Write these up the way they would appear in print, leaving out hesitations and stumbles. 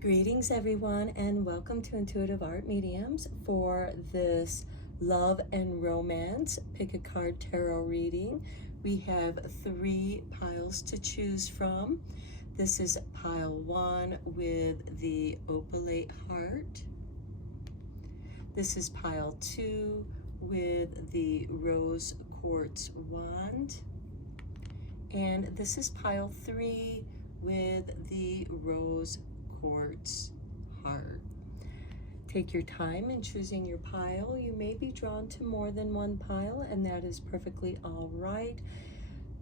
Greetings everyone, and welcome to Intuitive Art Mediums for this love and romance pick a card tarot reading. We have 3 piles to choose from. This is pile 1 with the opalite heart. This is pile 2 with the rose quartz wand. And this is pile 3 with the rose quartz heart. Take your time in choosing your pile. You may be drawn to more than one pile, and that is perfectly all right.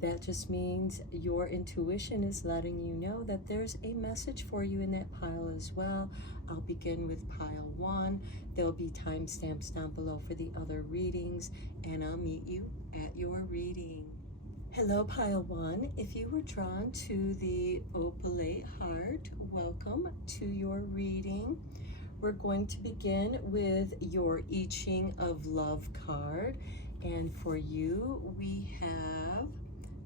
That just means your intuition is letting you know that there's a message for you in that pile as well. I'll begin with pile 1. There'll be timestamps down below for the other readings, and I'll meet you at your reading. Hello, pile 1. If you were drawn to the opalite heart, welcome to your reading. We're going to begin with your I Ching of Love card. And for you, we have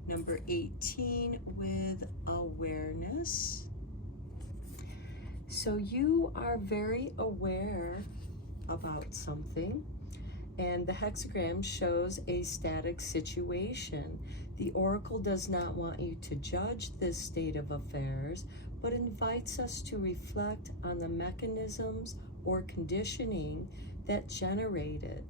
number 18 with awareness. So you are very aware about something. And the hexagram shows a static situation. The oracle does not want you to judge this state of affairs, but invites us to reflect on the mechanisms or conditioning that generate it,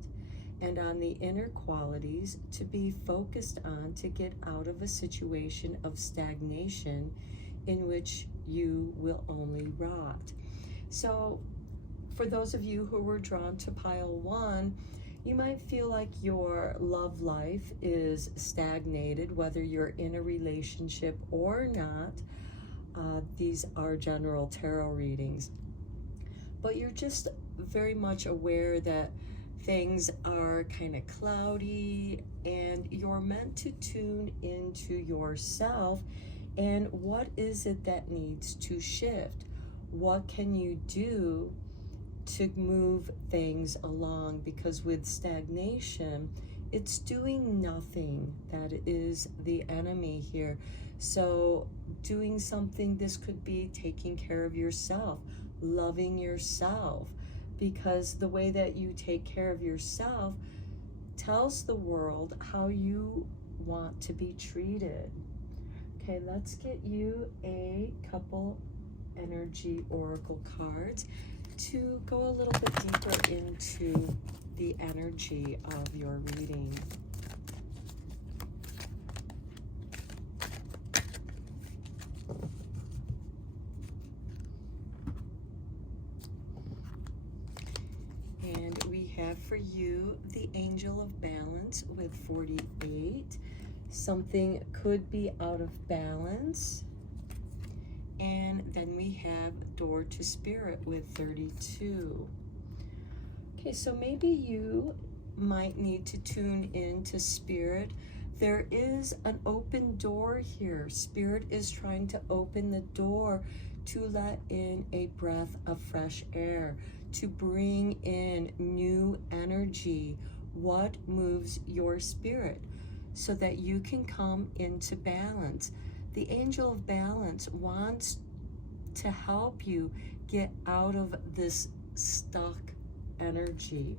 and on the inner qualities to be focused on to get out of a situation of stagnation in which you will only rot. So for those of you who were drawn to pile 1, you might feel like your love life is stagnated, whether you're in a relationship or not. These are general tarot readings. But you're just very much aware that things are kind of cloudy, and you're meant to tune into yourself and what is it that needs to shift? What can you do to move things along? Because with stagnation, it's doing nothing. That is the enemy here. So doing something, this could be taking care of yourself, loving yourself, because the way that you take care of yourself tells the world how you want to be treated. Okay, let's get you a couple energy oracle cards to go a little bit deeper into the energy of your reading. And we have for you the Angel of Balance with 48. Something could be out of balance. And then we have Door to Spirit with 32. Okay, so maybe you might need to tune into Spirit. There is an open door here. Spirit is trying to open the door to let in a breath of fresh air, to bring in new energy. What moves your spirit so that you can come into balance? The Angel of Balance wants to help you get out of this stuck energy.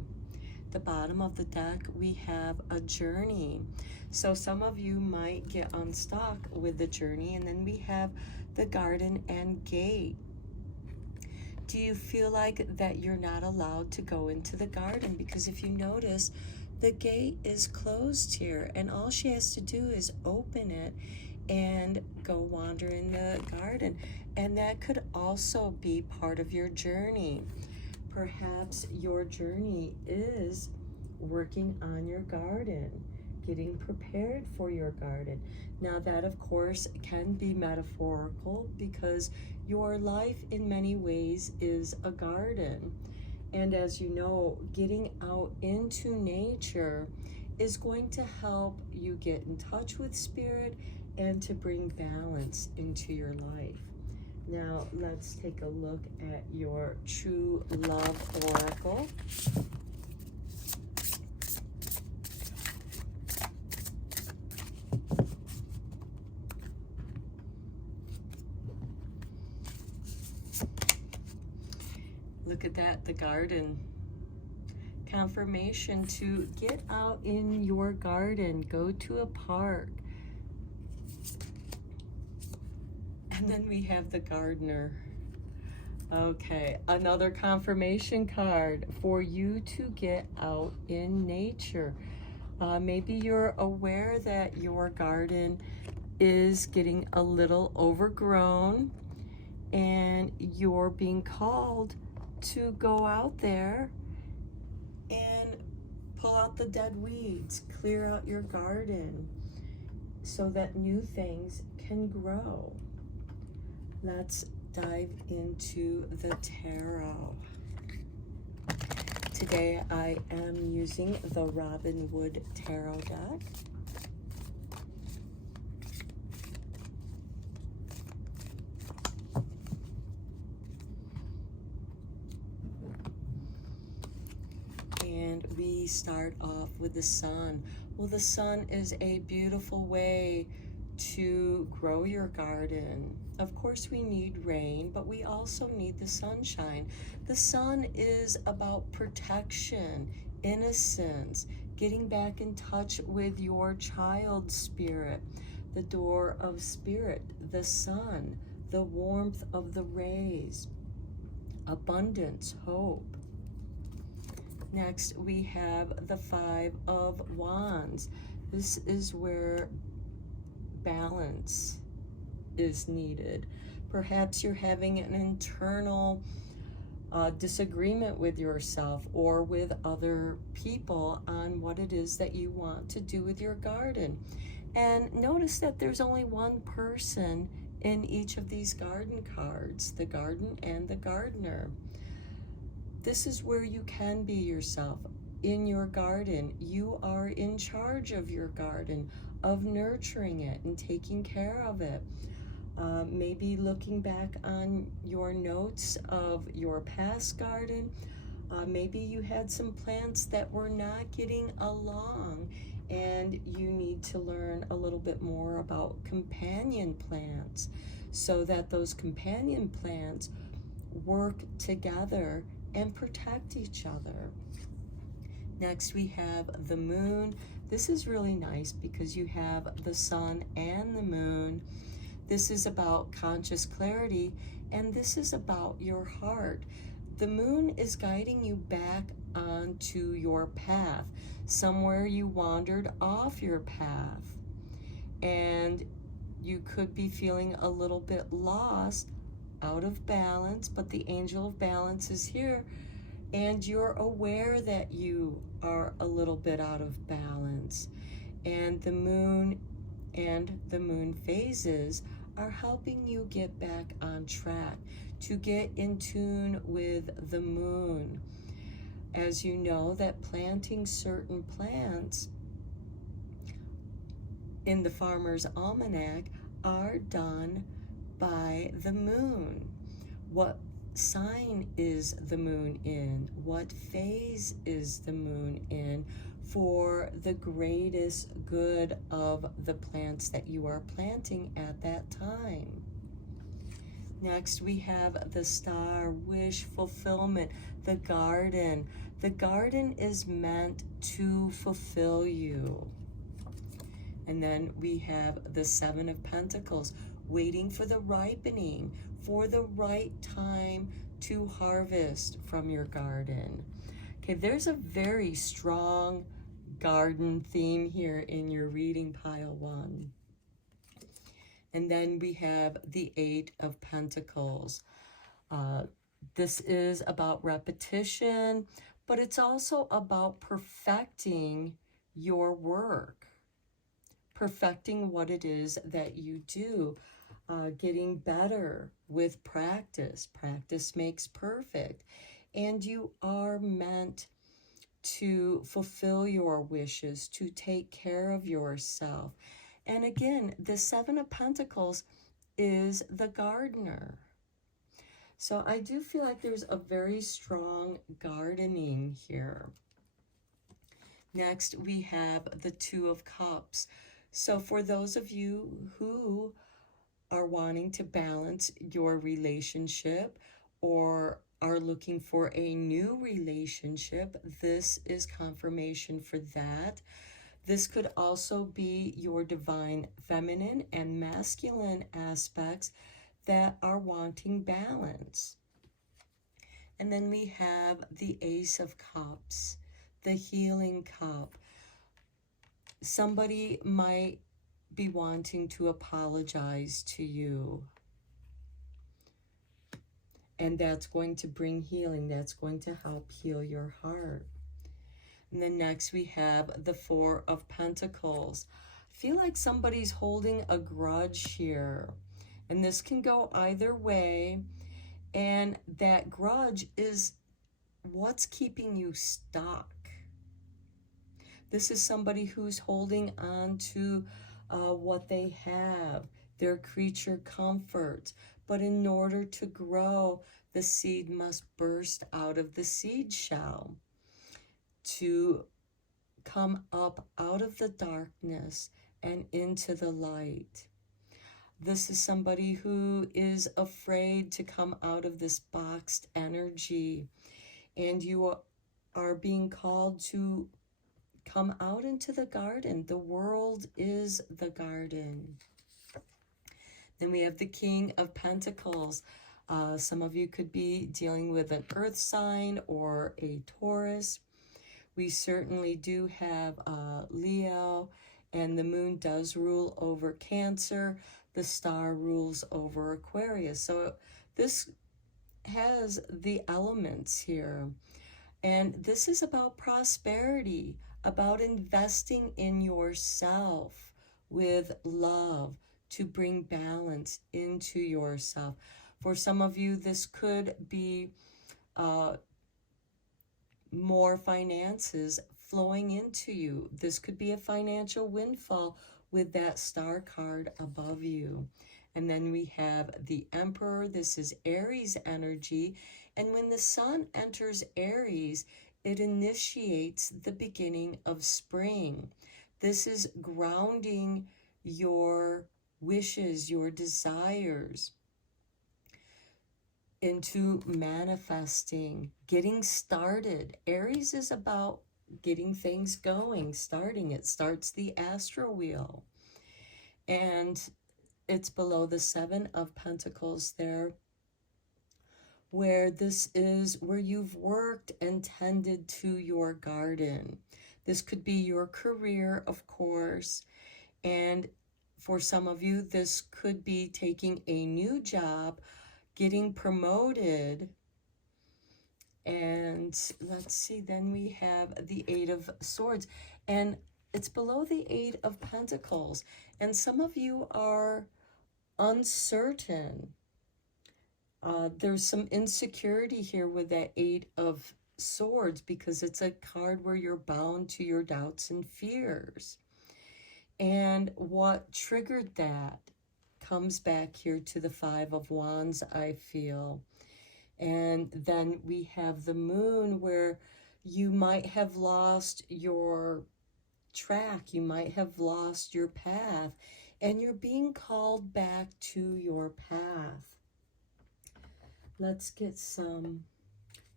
The bottom of the deck, we have a journey. So some of you might get unstuck with the journey, and then we have the garden and gate. Do you feel like that you're not allowed to go into the garden? Because if you notice, the gate is closed here, and all she has to do is open it and go wander in the garden. And that could also be part of your journey. Perhaps your journey is working on your garden, getting prepared for your garden. Now that, of course, can be metaphorical, because your life in many ways is a garden. And as you know, getting out into nature is going to help you get in touch with Spirit and to bring balance into your life. Now let's take a look at your True Love Oracle. Look at that, the garden. Confirmation to get out in your garden, go to a park. And then we have the gardener. Okay, another confirmation card for you to get out in nature. Maybe you're aware that your garden is getting a little overgrown and you're being called to go out there and pull out the dead weeds, clear out your garden so that new things can grow. Let's dive into the tarot. Today I am using the Robin Wood Tarot deck. And we start off with the sun. Well, the sun is a beautiful way to grow your garden. Of course, we need rain, but we also need the sunshine. The sun is about protection, innocence, getting back in touch with your child spirit, the door of spirit, the sun, the warmth of the rays, abundance, hope. Next, we have the Five of Wands. This is where balance is needed. Perhaps you're having an internal disagreement with yourself or with other people on what it is that you want to do with your garden. And notice that there's only one person in each of these garden cards, the garden and the gardener. This is where you can be yourself in your garden. You are in charge of your garden, of nurturing it and taking care of it. Maybe looking back on your notes of your past garden. Maybe you had some plants that were not getting along and you need to learn a little bit more about companion plants so that those companion plants work together and protect each other. Next, we have the moon. This is really nice because you have the sun and the moon. This is about conscious clarity, and this is about your heart. The moon is guiding you back onto your path, somewhere you wandered off your path, and you could be feeling a little bit lost, out of balance, but the angel of balance is here and you're aware that you are a little bit out of balance. And the moon and the moon phases are helping you get back on track, to get in tune with the moon. As you know, that planting certain plants in the Farmer's Almanac are done by the moon. What sign is the moon in? What phase is the moon in for the greatest good of the plants that you are planting at that time? Next, we have the star, wish fulfillment, the garden. The garden is meant to fulfill you. And then we have the Seven of Pentacles, waiting for the ripening, for the right time to harvest from your garden. Okay, there's a very strong garden theme here in your reading pile one. And then we have the Eight of Pentacles. This is about repetition, but it's also about perfecting your work, perfecting what it is that you do, getting better with practice. Practice makes perfect. And you are meant to fulfill your wishes, to take care of yourself. And again, the Seven of Pentacles is the gardener. So I do feel like there's a very strong gardening here. Next, we have the Two of Cups. So for those of you who are wanting to balance your relationship or are looking for a new relationship, this is confirmation for that. This could also be your divine feminine and masculine aspects that are wanting balance. And then we have the Ace of Cups, the healing cup. Somebody might be wanting to apologize to you. And that's going to bring healing. That's going to help heal your heart. And then next we have the Four of Pentacles. I feel like somebody's holding a grudge here. And this can go either way. And that grudge is what's keeping you stuck. This is somebody who's holding on to what they have, their creature comforts. But in order to grow, the seed must burst out of the seed shell to come up out of the darkness and into the light. This is somebody who is afraid to come out of this boxed energy, and you are being called to come out into the garden. The world is the garden. Then we have the King of Pentacles. Some of you could be dealing with an earth sign or a Taurus. We certainly do have Leo, and the moon does rule over Cancer. The star rules over Aquarius. So this has the elements here. And this is about prosperity, about investing in yourself with love to bring balance into yourself. For some of you, this could be more finances flowing into you. This could be a financial windfall with that star card above you. And then we have the Emperor. This is Aries energy. And when the sun enters Aries, it initiates the beginning of spring. This is grounding your wishes, your desires into manifesting, getting started. Aries is about getting things going, starting. It starts the astral wheel. And it's below the Seven of Pentacles there, where this is where you've worked and tended to your garden. This could be your career, of course. And for some of you, this could be taking a new job, getting promoted. And let's see, then we have the Eight of Swords, and it's below the Eight of Pentacles. And some of you are uncertain. There's some insecurity here with that Eight of Swords, because it's a card where you're bound to your doubts and fears. And what triggered that comes back here to the Five of Wands, I feel. And then we have the moon, where you might have lost your track, you might have lost your path, and you're being called back to your path. Let's get some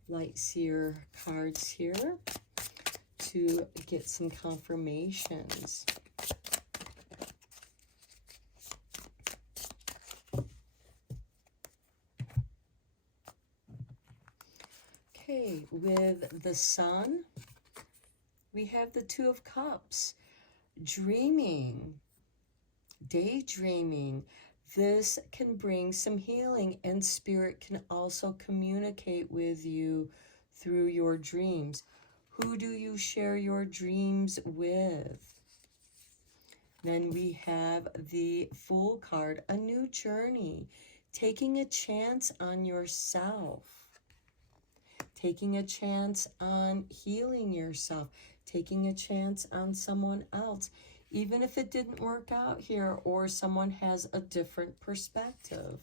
light seer cards here to get some confirmations. Okay, with the Sun, we have the Two of Cups. Dreaming, daydreaming. This can bring some healing, and Spirit can also communicate with you through your dreams. Who do you share your dreams with? Then we have the Fool card, a new journey, taking a chance on yourself. Taking a chance on healing yourself, taking a chance on someone else, even if it didn't work out here or someone has a different perspective.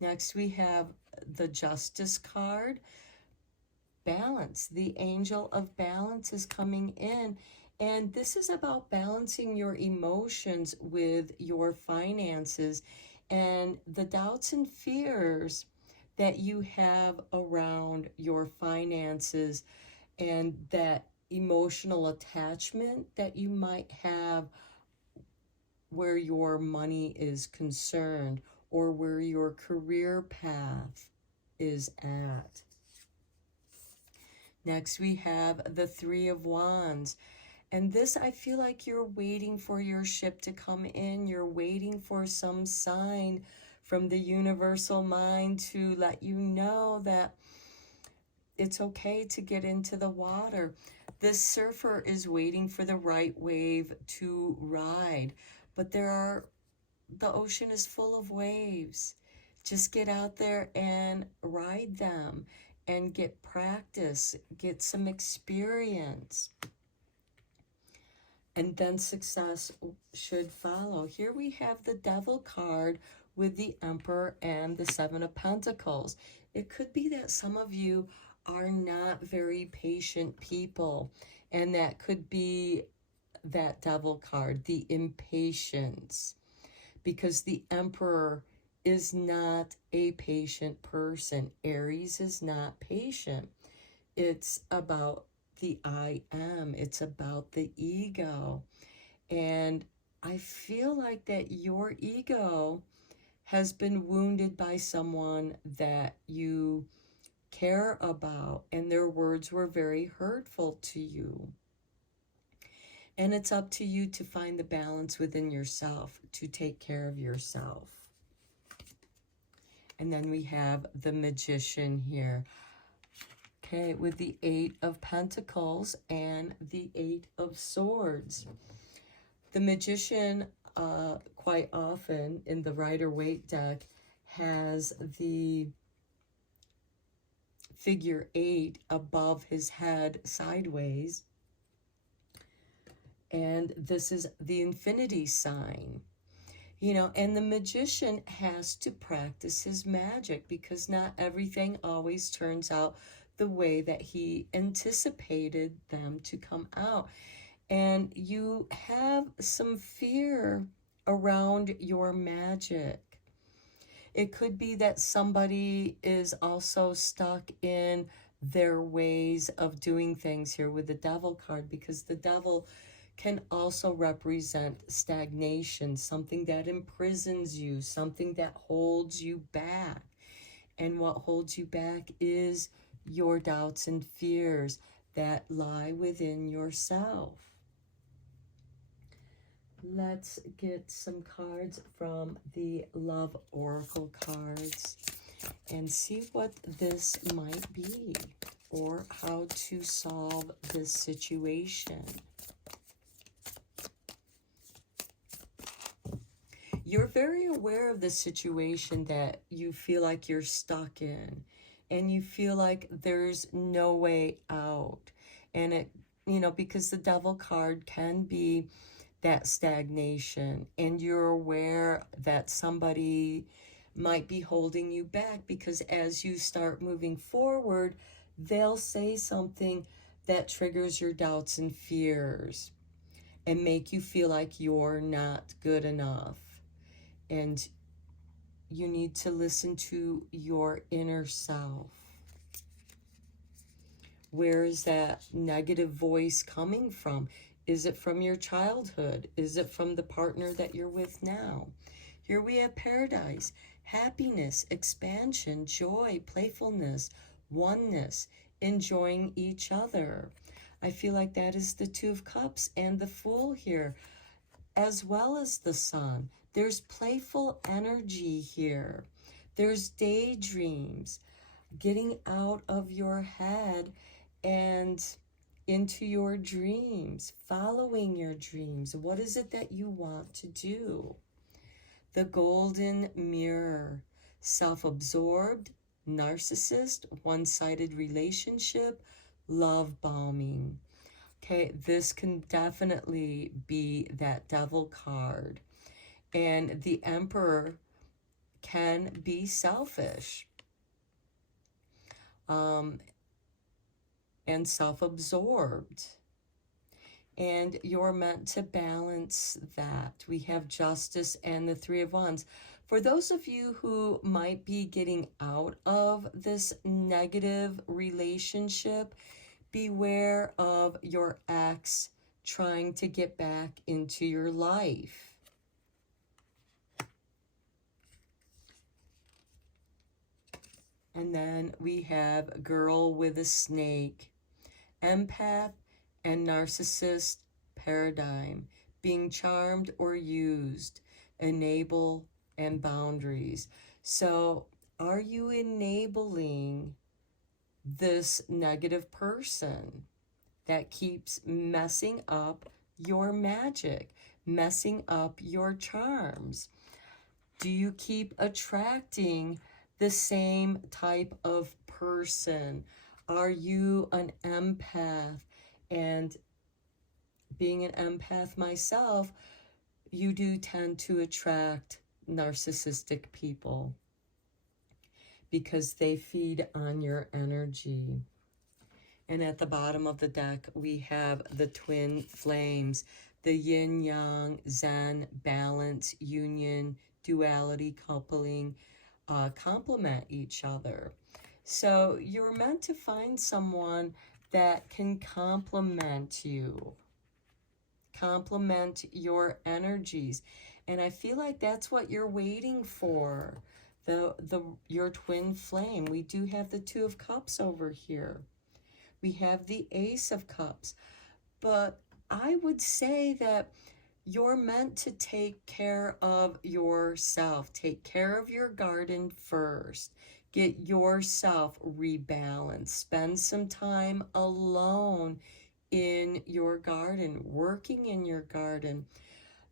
Next, we have the Justice card. Balance. The Angel of Balance is coming in, and this is about balancing your emotions with your finances and the doubts and fears that you have around your finances and that emotional attachment that you might have where your money is concerned or where your career path is at. Next, we have the Three of Wands. And this, I feel like you're waiting for your ship to come in. You're waiting for some sign from the universal mind to let you know that it's okay to get into the water. This surfer is waiting for the right wave to ride. But the ocean is full of waves. Just get out there and ride them and get practice, get some experience. And then success should follow. Here we have the Devil card with the Emperor and the Seven of Pentacles. It could be that some of you are not very patient people, and that could be that Devil card, the impatience, because the Emperor is not a patient person. Aries is not patient. It's about the I am. It's about the ego. And I feel like that your ego has been wounded by someone that you care about, and their words were very hurtful to you. And it's up to you to find the balance within yourself, to take care of yourself. And then we have the Magician here. Okay, with the Eight of Pentacles and the Eight of Swords. The Magician, quite often in the Rider-Waite deck, has the figure 8 above his head sideways. And this is the infinity sign. You know, and the Magician has to practice his magic because not everything always turns out the way that he anticipated them to come out. And you have some fear around your magic. It could be that somebody is also stuck in their ways of doing things here with the Devil card, because the Devil can also represent stagnation, something that imprisons you, something that holds you back. And what holds you back is your doubts and fears that lie within yourself. Let's get some cards from the Love Oracle cards and see what this might be or how to solve this situation. You're very aware of the situation that you feel like you're stuck in, and you feel like there's no way out. And it, you know, because the Devil card can be that stagnation, and you're aware that somebody might be holding you back, because as you start moving forward, they'll say something that triggers your doubts and fears and make you feel like you're not good enough. And you need to listen to your inner self. Where is that negative voice coming from? Is it from your childhood? Is it from the partner that you're with now? Here we have Paradise, happiness, expansion, joy, playfulness, oneness, enjoying each other. I feel like that is the Two of Cups and the Fool here, as well as the Sun. There's playful energy here. There's daydreams, getting out of your head and into your dreams, following your dreams. What is it that you want to do? The Golden Mirror, self-absorbed, narcissist, one-sided relationship, love bombing. Okay, this can definitely be that Devil card. And the Emperor can be selfish and self-absorbed. And you're meant to balance that. We have Justice and the Three of Wands. For those of you who might be getting out of this negative relationship, beware of your ex trying to get back into your life. And then we have Girl with a Snake. Empath and narcissist paradigm. Being charmed or used. Enable and boundaries. So are you enabling this negative person that keeps messing up your magic, messing up your charms? Do you keep attracting the same type of person? Are you an empath? And being an empath myself, you do tend to attract narcissistic people because they feed on your energy. And at the bottom of the deck, we have the twin flames, the yin-yang, zen, balance, union, duality, coupling, complement each other. So you're meant to find someone that can complement you, complement your energies. And I feel like that's what you're waiting for, your twin flame. We do have the Two of Cups over here. We have the Ace of Cups. But I would say that you're meant to take care of yourself. Take care of your garden first. Get yourself rebalanced. Spend some time alone in your garden, working in your garden.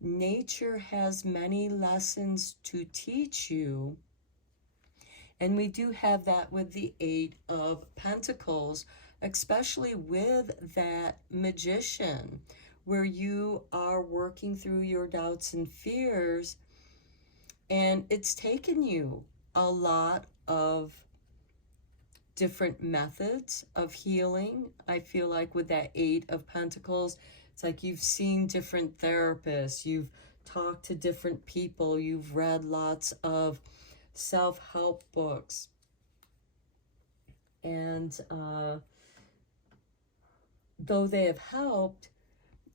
Nature has many lessons to teach you. And we do have that with the Eight of Pentacles, especially with that Magician, where you are working through your doubts and fears, and it's taken you a lot of different methods of healing. I feel like with that Eight of Pentacles, it's like you've seen different therapists, you've talked to different people, you've read lots of self-help books, and though they have helped,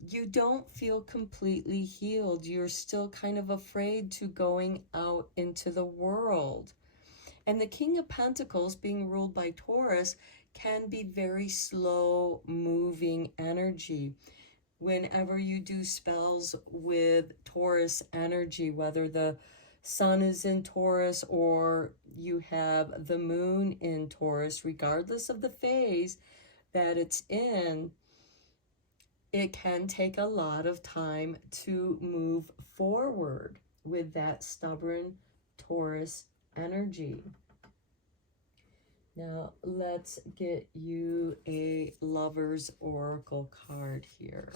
you don't feel completely healed. You're still kind of afraid to going out into the world. And the King of Pentacles, being ruled by Taurus, can be very slow moving energy. Whenever you do spells with Taurus energy, whether the sun is in Taurus or you have the moon in Taurus, regardless of the phase that it's in, it can take a lot of time to move forward with that stubborn Taurus energy. Now, let's get you a Lover's Oracle card here.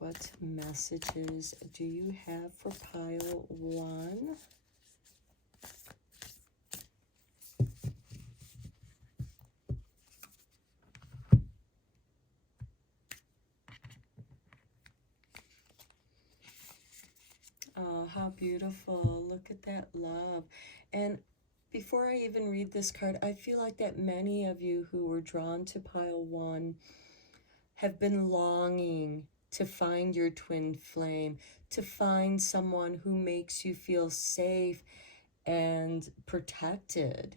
What messages do you have for pile 1? Oh, how beautiful. Look at that love. And before I even read this card, I feel like that many of you who were drawn to pile 1 have been longing to find your twin flame, to find someone who makes you feel safe and protected.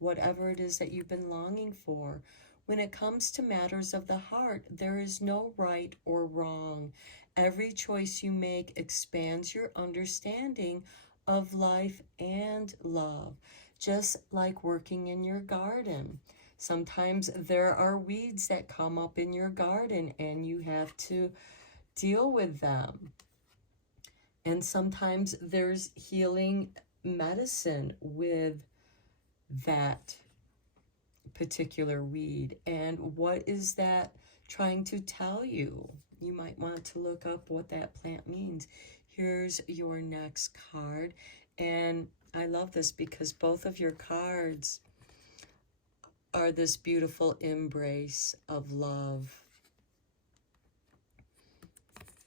Whatever it is that you've been longing for. When it comes to matters of the heart, there is no right or wrong. Every choice you make expands your understanding of life and love, just like working in your garden. Sometimes there are weeds that come up in your garden and you have to deal with them. And sometimes there's healing medicine with that particular weed. And what is that trying to tell you? You might want to look up what that plant means. Here's your next card. And I love this because both of your cards are this beautiful embrace of love.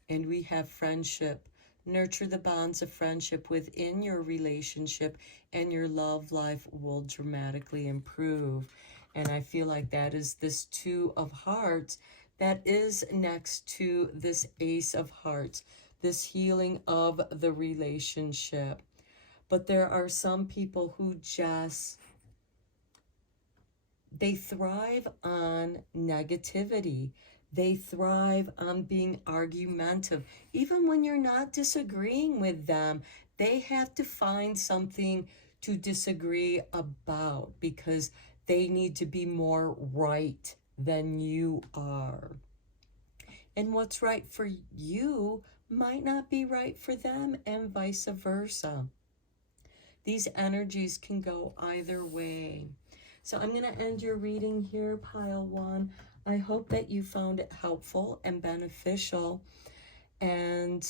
And we have friendship. Nurture the bonds of friendship within your relationship, and your love life will dramatically improve. And I feel like that is this Two of Hearts that is next to this Ace of Hearts, this healing of the relationship. But there are some people who just, they thrive on negativity. They thrive on being argumentative. Even when you're not disagreeing with them, they have to find something to disagree about because they need to be more right than you are. And what's right for you might not be right for them, and vice versa. These energies can go either way. So I'm going to end your reading here, Pile 1. I hope that you found it helpful and beneficial. And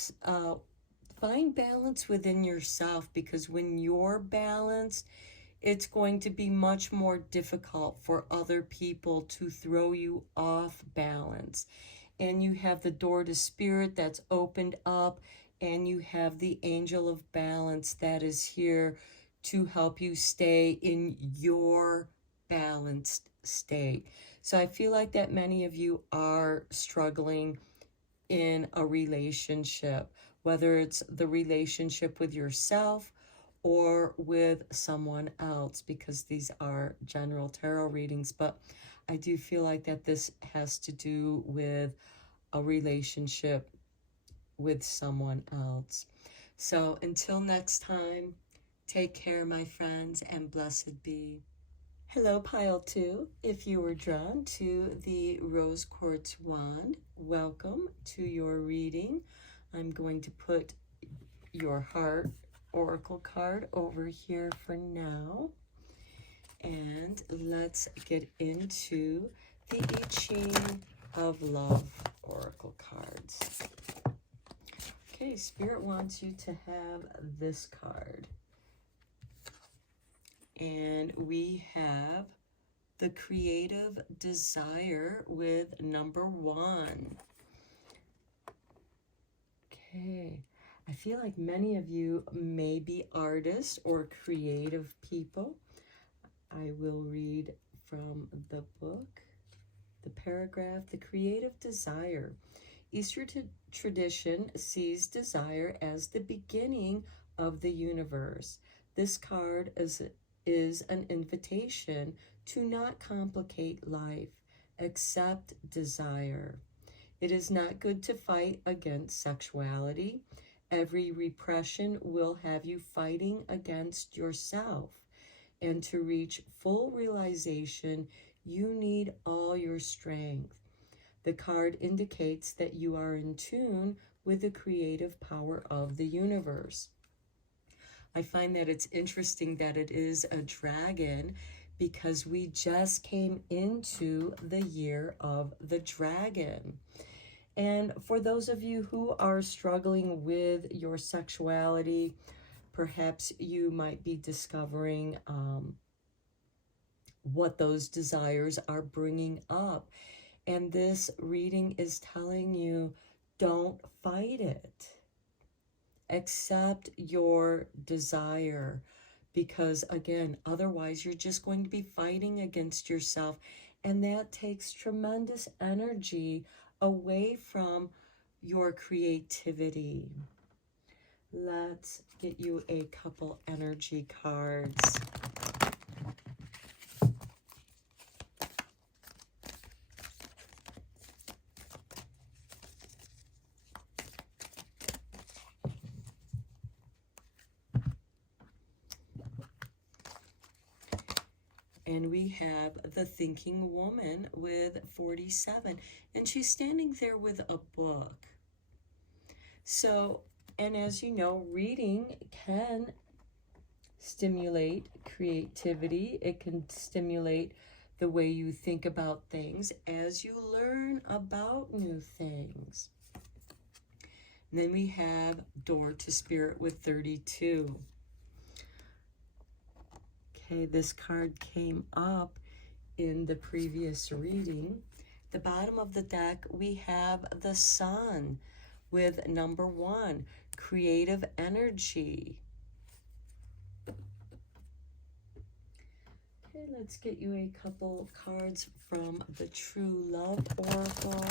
find balance within yourself, because when you're balanced, it's going to be much more difficult for other people to throw you off balance. And you have the door to spirit that's opened up, and you have the angel of balance that is here to help you stay in your balanced state. So I feel like that many of you are struggling in a relationship, whether it's the relationship with yourself or with someone else, because these are general tarot readings. But I do feel like that this has to do with a relationship with someone else. So until next time, take care, my friends, and blessed be. Hello, Pile 2. If you were drawn to the Rose Quartz Wand, welcome to your reading. I'm going to put your heart oracle card over here for now. And let's get into the I Ching of Love oracle cards. Okay, Spirit wants you to have this card. And we have the creative desire with number 1. Okay, I feel like many of you may be artists or creative people. I will read from the book, the paragraph, the creative desire. Eastern tradition sees desire as the beginning of the universe. This card is an invitation to not complicate life, accept desire. It is not good to fight against sexuality. Every repression will have you fighting against yourself. And to reach full realization, you need all your strength. The card indicates that you are in tune with the creative power of the universe. I find that it's interesting that it is a dragon, because we just came into the year of the dragon. And for those of you who are struggling with your sexuality, perhaps you might be discovering what those desires are bringing up. And this reading is telling you, don't fight it. Accept your desire, because again, otherwise you're just going to be fighting against yourself, and that takes tremendous energy away from your creativity. Let's get you a couple energy cards. And we have the thinking woman with 47. And she's standing there with a book. So, and as you know, reading can stimulate creativity. It can stimulate the way you think about things as you learn about new things. And then we have Door to Spirit with 32. Okay, this card came up in the previous reading. The bottom of the deck, we have the Sun with number 1, creative energy. Okay, let's get you a couple cards from the True Love Oracle.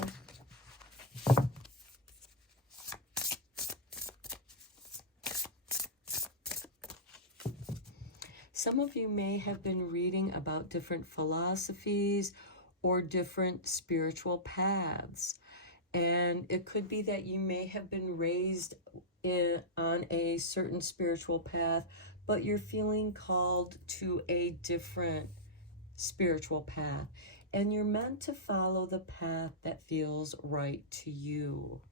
Some of you may have been reading about different philosophies or different spiritual paths. And it could be that you may have been raised on a certain spiritual path, but you're feeling called to a different spiritual path. And you're meant to follow the path that feels right to you.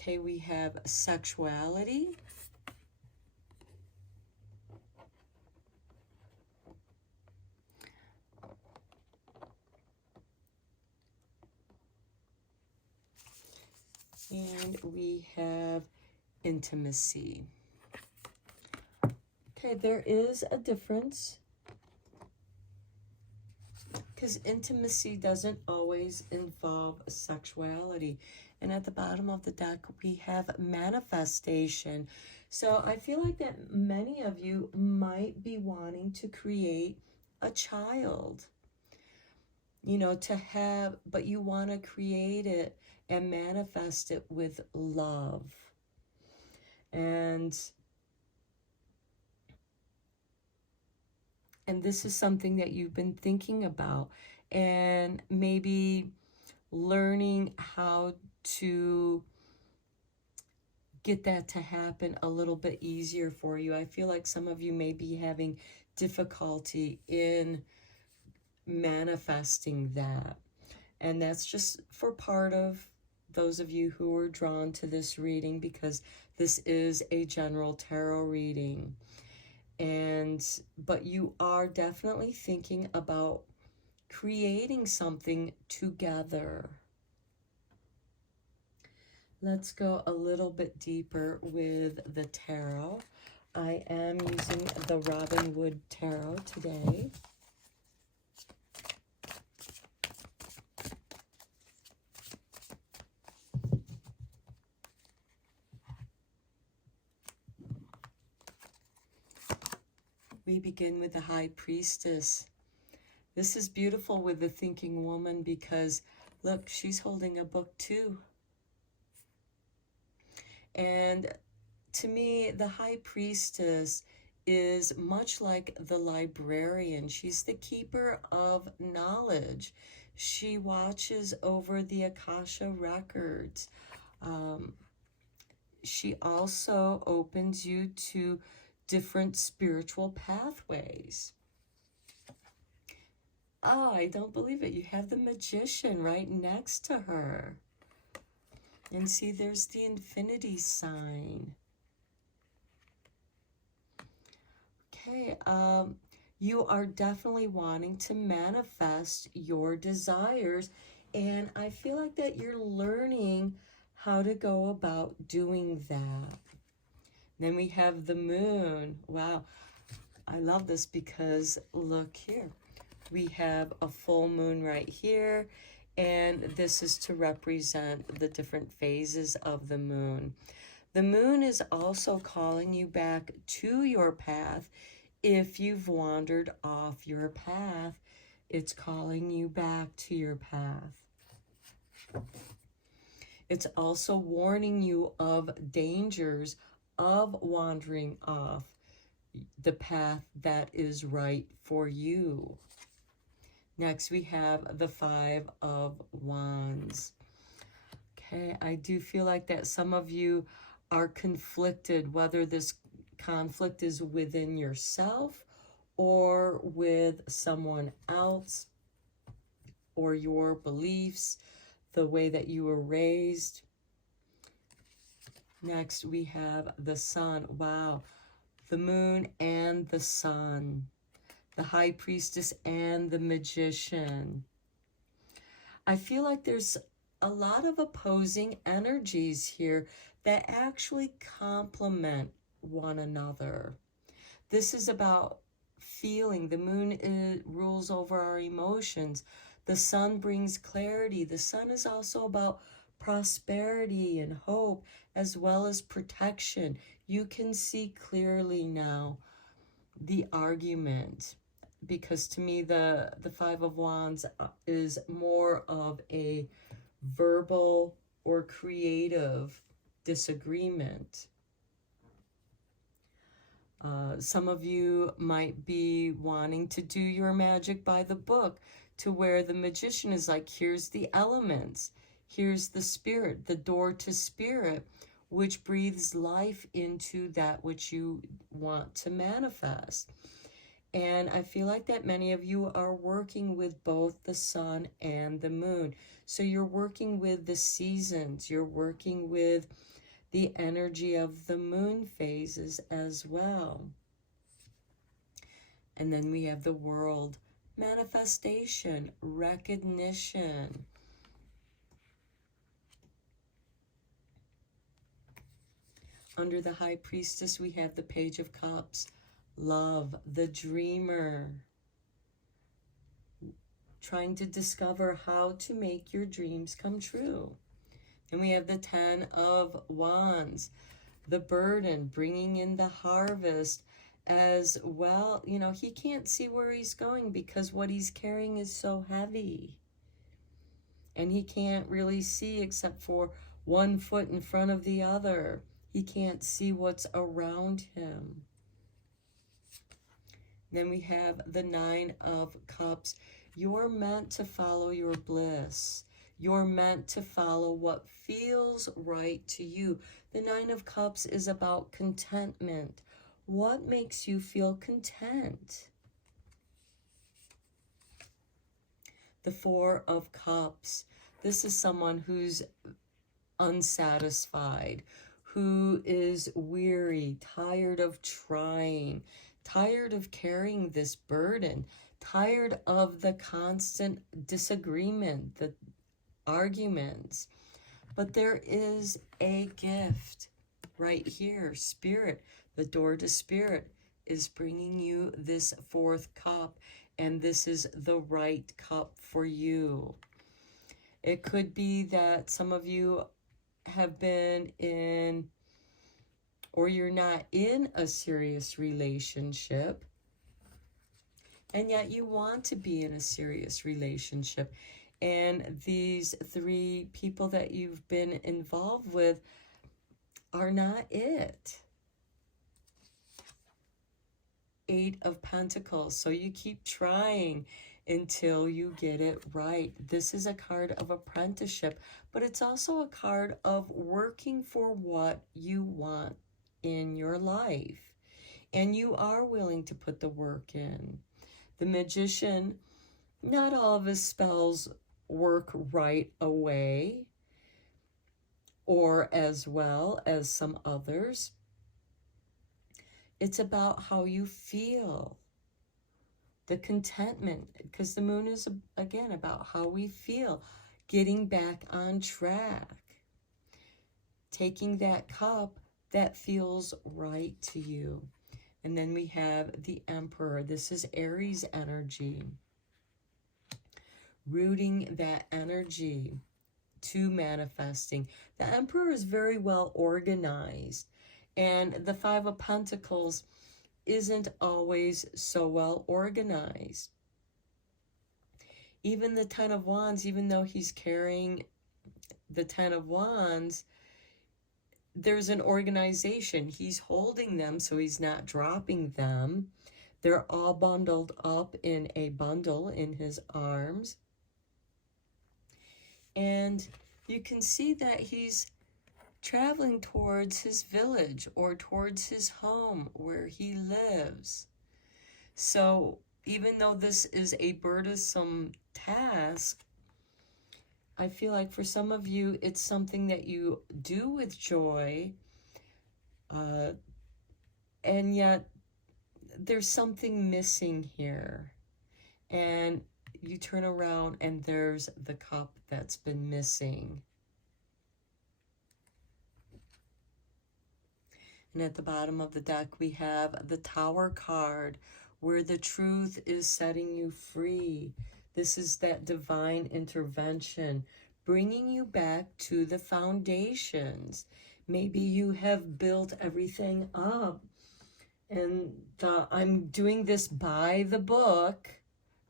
Okay, we have sexuality. And we have intimacy. Okay, there is a difference, because intimacy doesn't always involve sexuality. And at the bottom of the deck, we have manifestation. So I feel like that many of you might be wanting to create a child, you know, but you want to create it and manifest it with love. And this is something that you've been thinking about, and maybe learning how to get that to happen a little bit easier for you. I feel like some of you may be having difficulty in manifesting that. And that's just for part of those of you who are drawn to this reading, because this is a general tarot reading. But you are definitely thinking about creating something together. Let's go a little bit deeper with the tarot. I am using the Robin Wood Tarot today. We begin with the High Priestess. This is beautiful with the thinking woman, because look, she's holding a book too. And to me, the High Priestess is much like the librarian. She's the keeper of knowledge. She watches over the Akasha records. She also opens you to different spiritual pathways. Oh, I don't believe it. You have the Magician right next to her. And see, there's the infinity sign. Okay, you are definitely wanting to manifest your desires. And I feel like that you're learning how to go about doing that. Then we have the moon. Wow, I love this, because look here. We have a full moon right here, and this is to represent the different phases of the moon. The moon is also calling you back to your path. If you've wandered off your path, it's calling you back to your path. It's also warning you of dangers of wandering off the path that is right for you. Next, we have the Five of Wands. Okay, I do feel like that some of you are conflicted, whether this conflict is within yourself or with someone else, or your beliefs, the way that you were raised. Next, we have the Sun. Wow, the Moon and the Sun. The High Priestess and the Magician. I feel like there's a lot of opposing energies here that actually complement one another. This is about feeling. The moon rules over our emotions. The sun brings clarity. The sun is also about prosperity and hope, as well as protection. You can see clearly now the argument, because to me the Five of Wands is more of a verbal or creative disagreement. Some of you might be wanting to do your magic by the book, to where the magician is like, here's the elements, here's the spirit, the door to spirit, which breathes life into that which you want to manifest. And I feel like that many of you are working with both the sun and the moon. So you're working with the seasons, you're working with the energy of the moon phases as well. And then we have the World, manifestation, recognition. Under the High Priestess, we have the Page of Cups, love, the dreamer, trying to discover how to make your dreams come true. And we have the Ten of Wands, the burden, bringing in the harvest as well. You know, he can't see where he's going because what he's carrying is so heavy. And he can't really see except for one foot in front of the other. He can't see what's around him. Then we have the Nine of Cups. You're meant to follow your bliss. You're meant to follow what feels right to you. The Nine of Cups is about contentment. What makes you feel content? The Four of Cups. This is someone who's unsatisfied, who is weary, tired of trying, tired of carrying this burden, tired of the constant disagreement, the arguments. But there is a gift right here. Spirit, the door to spirit, is bringing you this fourth cup, and this is the right cup for you. It could be that some of you have been in, or you're not in a serious relationship, and yet you want to be in a serious relationship. And these three people that you've been involved with are not it. Eight of Pentacles. So you keep trying until you get it right. This is a card of apprenticeship, but it's also a card of working for what you want in your life. And you are willing to put the work in. The Magician, not all of his spells work right away, or as well as some others. It's about how you feel, the contentment, because the moon is, again, about how we feel, getting back on track, taking that cup that feels right to you. And then we have the Emperor. This is Aries energy, rooting that energy to manifesting. The Emperor is very well organized, and the Five of Pentacles isn't always so well organized. Even the Ten of Wands, even though he's carrying the Ten of Wands, there's an organization. He's holding them, so he's not dropping them. They're all bundled up in a bundle in his arms. And you can see that he's traveling towards his village or towards his home where he lives. So even though this is a burdensome task, I feel like for some of you, it's something that you do with joy, and yet there's something missing here. And you turn around and there's the cup that's been missing. And at the bottom of the deck, we have the Tower card, where the truth is setting you free. This is that divine intervention, bringing you back to the foundations. Maybe you have built everything up and I'm doing this by the book.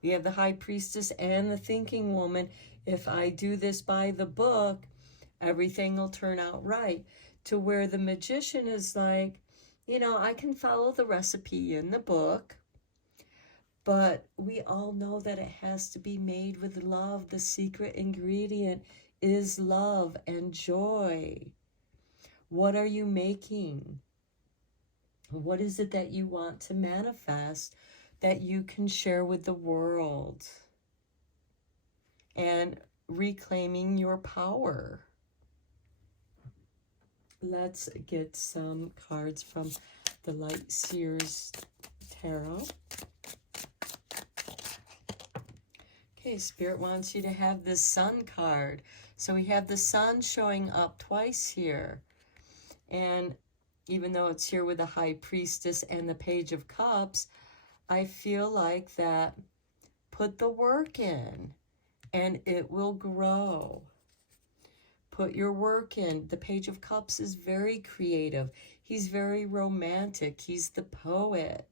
You have the High Priestess and the Thinking Woman. If I do this by the book, everything will turn out right. To where the Magician is like, you know, I can follow the recipe in the book, but we all know that it has to be made with love. The secret ingredient is love and joy. What are you making? What is it that you want to manifest that you can share with the world? And reclaiming your power. Let's get some cards from the Light Seers Tarot. Okay, Spirit wants you to have the Sun card. So we have the Sun showing up twice here. And even though it's here with the High Priestess and the Page of Cups, I feel like that put the work in and it will grow. Put your work in. The Page of Cups is very creative. He's very romantic. He's the poet.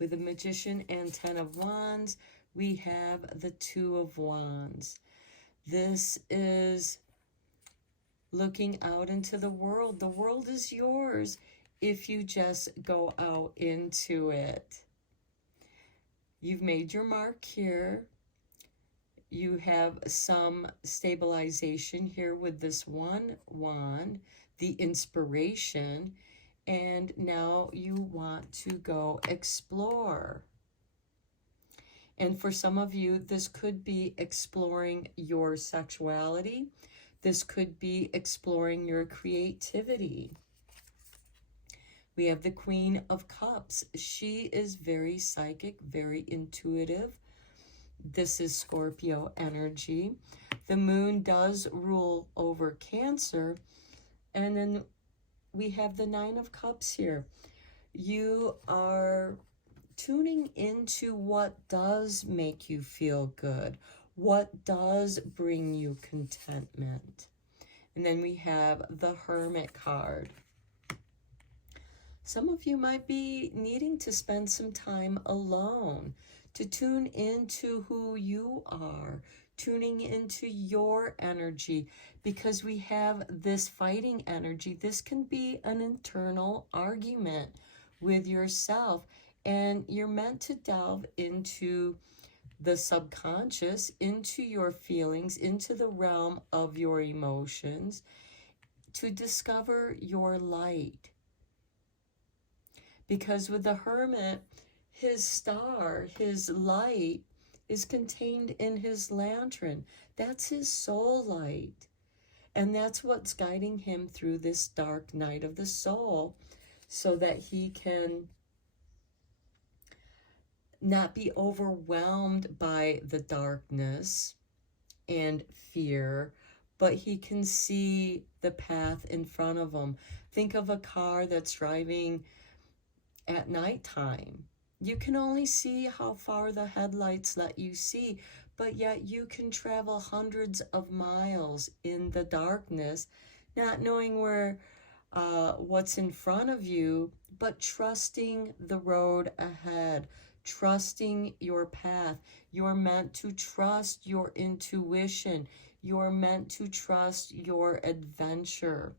With the Magician and Ten of Wands, we have the Two of Wands. This is looking out into the world. The world is yours if you just go out into it. You've made your mark here. You have some stabilization here with this one wand, the inspiration, and now you want to go explore. And for some of you, this could be exploring your sexuality. This could be exploring your creativity. We have the Queen of Cups. She is very psychic, very intuitive. This is Scorpio energy. The moon does rule over Cancer. And then we have the Nine of Cups here. You are tuning into what does make you feel good, what does bring you contentment. And then we have the Hermit card. Some of you might be needing to spend some time alone to tune into who you are, tuning into your energy, because we have this fighting energy. This can be an internal argument with yourself, and you're meant to delve into the subconscious, into your feelings, into the realm of your emotions, to discover your light. Because with the Hermit, his star, his light, is contained in his lantern. That's his soul light. And that's what's guiding him through this dark night of the soul, so that he can not be overwhelmed by the darkness and fear, but he can see the path in front of him. Think of a car that's driving at nighttime. You can only see how far the headlights let you see, but yet you can travel hundreds of miles in the darkness, not knowing where what's in front of you, but trusting the road ahead, trusting your path. You're meant to trust your intuition. You're meant to trust your adventure.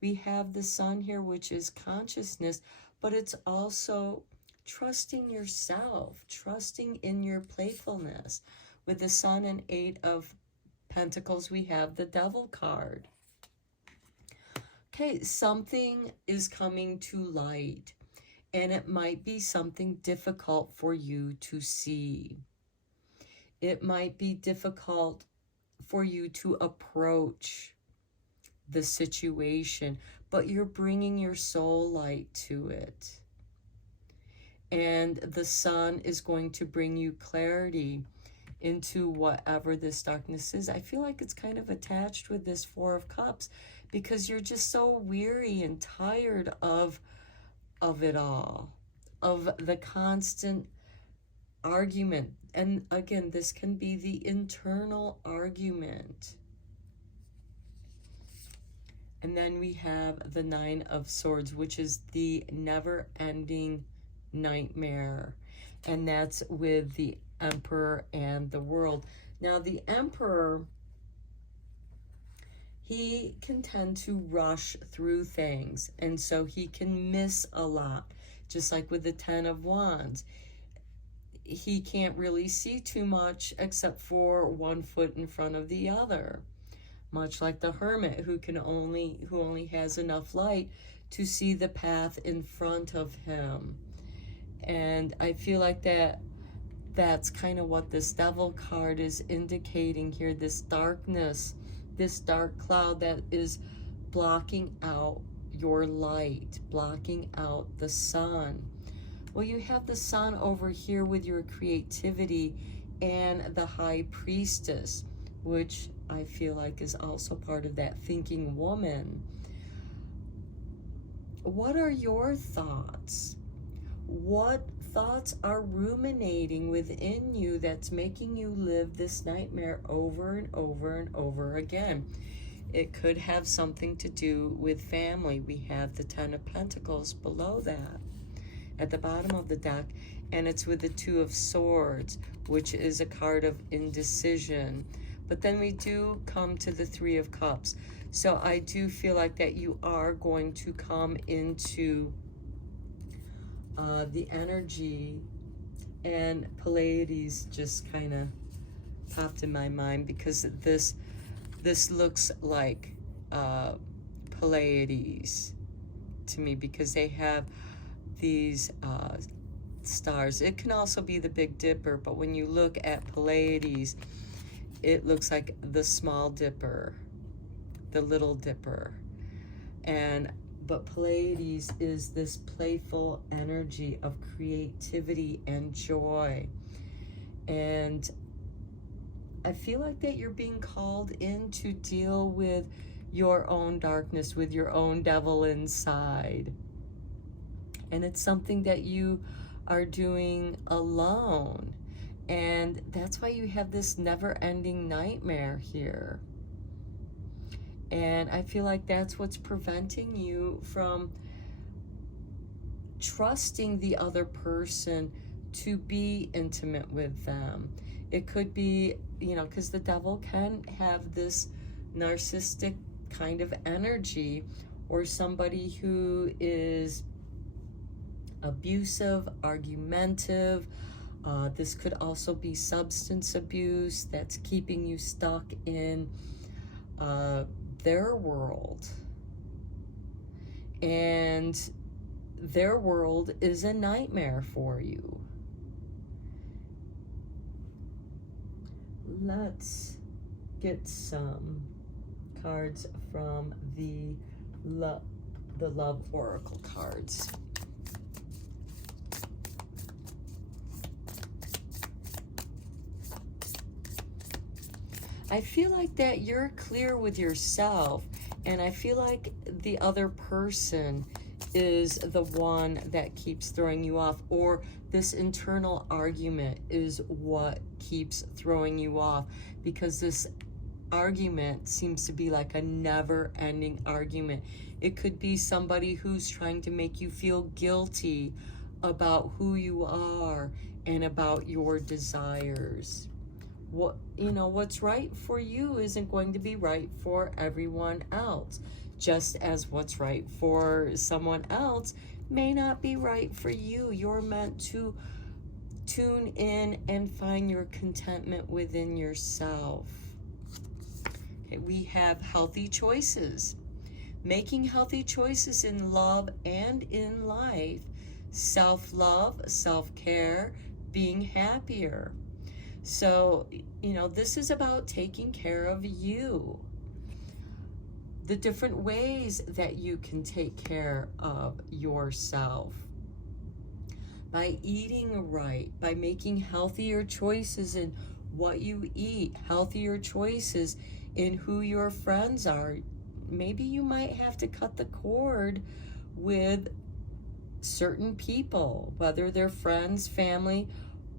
We have the Sun here, which is consciousness, but it's also trusting yourself, trusting in your playfulness. With the Sun and Eight of Pentacles, we have the Devil card. Okay, something is coming to light, and it might be something difficult for you to see. It might be difficult for you to approach the situation, but you're bringing your soul light to it. And the sun is going to bring you clarity into whatever this darkness is. I feel like it's kind of attached with this Four of Cups because you're just so weary and tired of it all, of the constant argument. And again, this can be the internal argument. And then we have the Nine of Swords, which is the never-ending nightmare. And that's with the Emperor and the World. Now, the Emperor, he can tend to rush through things, and so he can miss a lot. Just like with the Ten of Wands, he can't really see too much except for one foot in front of the other. Much like the Hermit, who only has enough light to see the path in front of him. And I feel like that's kind of what this Devil card is indicating here, this darkness, this dark cloud that is blocking out your light, blocking out the sun. Well, you have the sun over here with your creativity and the High Priestess, which I feel like is also part of that thinking woman. What are your thoughts? What thoughts are ruminating within you that's making you live this nightmare over and over and over again? It could have something to do with family. We have the Ten of Pentacles below that at the bottom of the deck, and it's with the Two of Swords, which is a card of indecision. But then we do come to the Three of Cups. So I do feel like that you are going to come into the energy, and Pleiades just kind of popped in my mind because this looks like Pleiades to me, because they have these stars. It can also be the Big Dipper, but when you look at Pleiades, it looks like the Small Dipper, the Little Dipper. But Pleiades is this playful energy of creativity and joy. And I feel like that you're being called in to deal with your own darkness, with your own devil inside. And it's something that you are doing alone. And that's why you have this never-ending nightmare here. And I feel like that's what's preventing you from trusting the other person to be intimate with them. It could be, because the devil can have this narcissistic kind of energy, or somebody who is abusive, argumentative. This could also be substance abuse that's keeping you stuck in their world. And their world is a nightmare for you. Let's get some cards from the Love Oracle cards. I feel like that you're clear with yourself, and I feel like the other person is the one that keeps throwing you off, or this internal argument is what keeps throwing you off, because this argument seems to be like a never-ending argument. It could be somebody who's trying to make you feel guilty about who you are and about your desires. What's right for you isn't going to be right for everyone else, just as what's right for someone else may not be right for you. You're meant to tune in and find your contentment within yourself. Okay, we have healthy choices. Making healthy choices in love and in life. Self-love, self-care, being happier. So, this is about taking care of you. The different ways that you can take care of yourself. by eating right, by making healthier choices in what you eat, healthier choices in who your friends are. Maybe you might have to cut the cord with certain people, whether they're friends, family,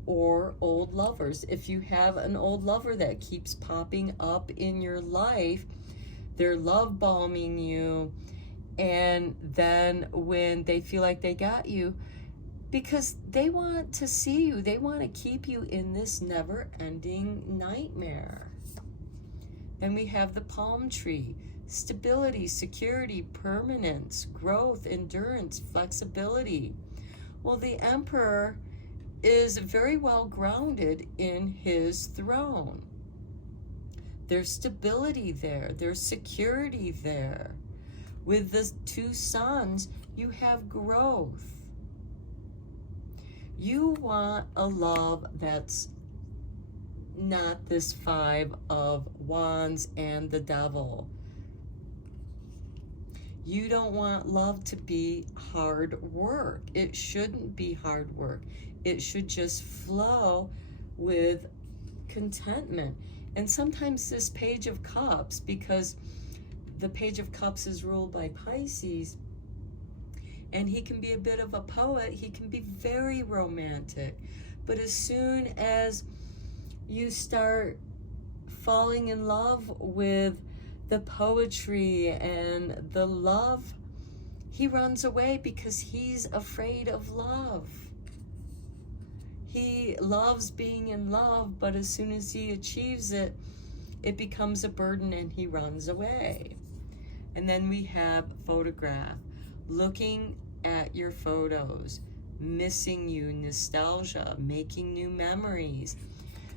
or old lovers. If you have an old lover that keeps popping up in your life, they're love bombing you, and then when they feel like they got you, because they want to see you, they want to keep you in this never-ending nightmare. Then we have the palm tree. Stability, security, permanence, growth, endurance, flexibility. Well, the emperor is very well grounded in his throne. There's stability there. There's security there. With the two suns, you have growth. You want a love that's not this Five of Wands and the Devil. You don't want love to be hard work. It shouldn't be hard work. It should just flow with contentment. And sometimes this Page of Cups, because the Page of Cups is ruled by Pisces, and he can be a bit of a poet, he can be very romantic. But as soon as you start falling in love with the poetry and the love, he runs away because he's afraid of love. He loves being in love, but as soon as he achieves it, it becomes a burden and he runs away. And then we have photograph. Looking at your photos, missing you, nostalgia, making new memories.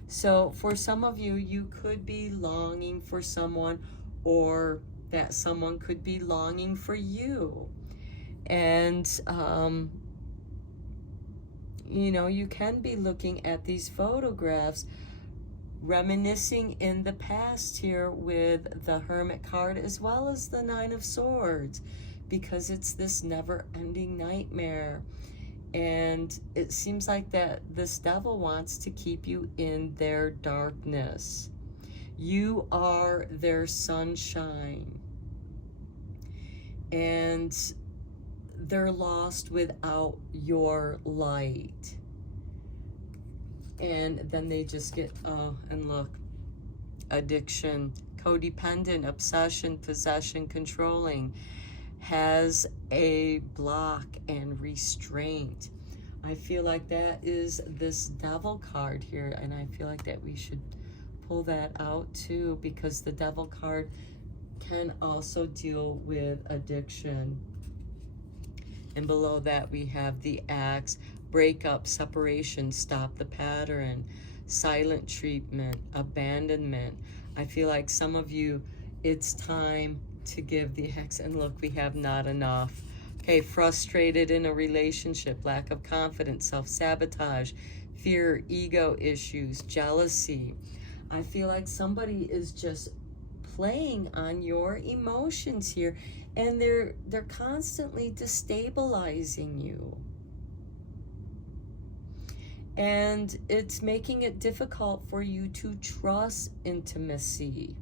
So for some of you, you could be longing for someone, or that someone could be longing for you. And, you know, you can be looking at these photographs, reminiscing in the past here with the Hermit card as well as the Nine of Swords, because it's this never-ending nightmare. And it seems like that this devil wants to keep you in their darkness. You are their sunshine. And they're lost without your light. And then they just get, oh, and look, addiction, codependent, obsession, possession, controlling, has a block and restraint. I feel like that is this devil card here, and I feel like that we should pull that out too, because the devil card can also deal with addiction. And below that we have the axe, breakup, separation, stop the pattern, silent treatment, abandonment. I feel like some of you, it's time to give the axe. And look, we have not enough. Okay, frustrated in a relationship, lack of confidence, self-sabotage, fear, ego issues, jealousy. I feel like somebody is just playing on your emotions here, and they're constantly destabilizing you. And it's making it difficult for you to trust intimacy.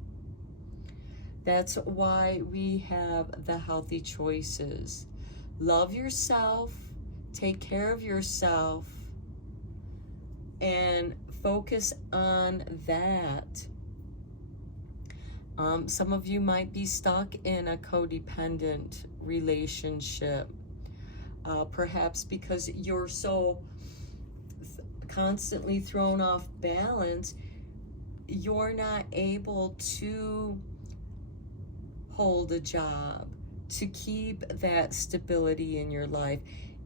That's why we have the healthy choices. Love yourself, take care of yourself, and focus on that. Some of you might be stuck in a codependent relationship, perhaps because you're so constantly thrown off balance, you're not able to hold a job, to keep that stability in your life,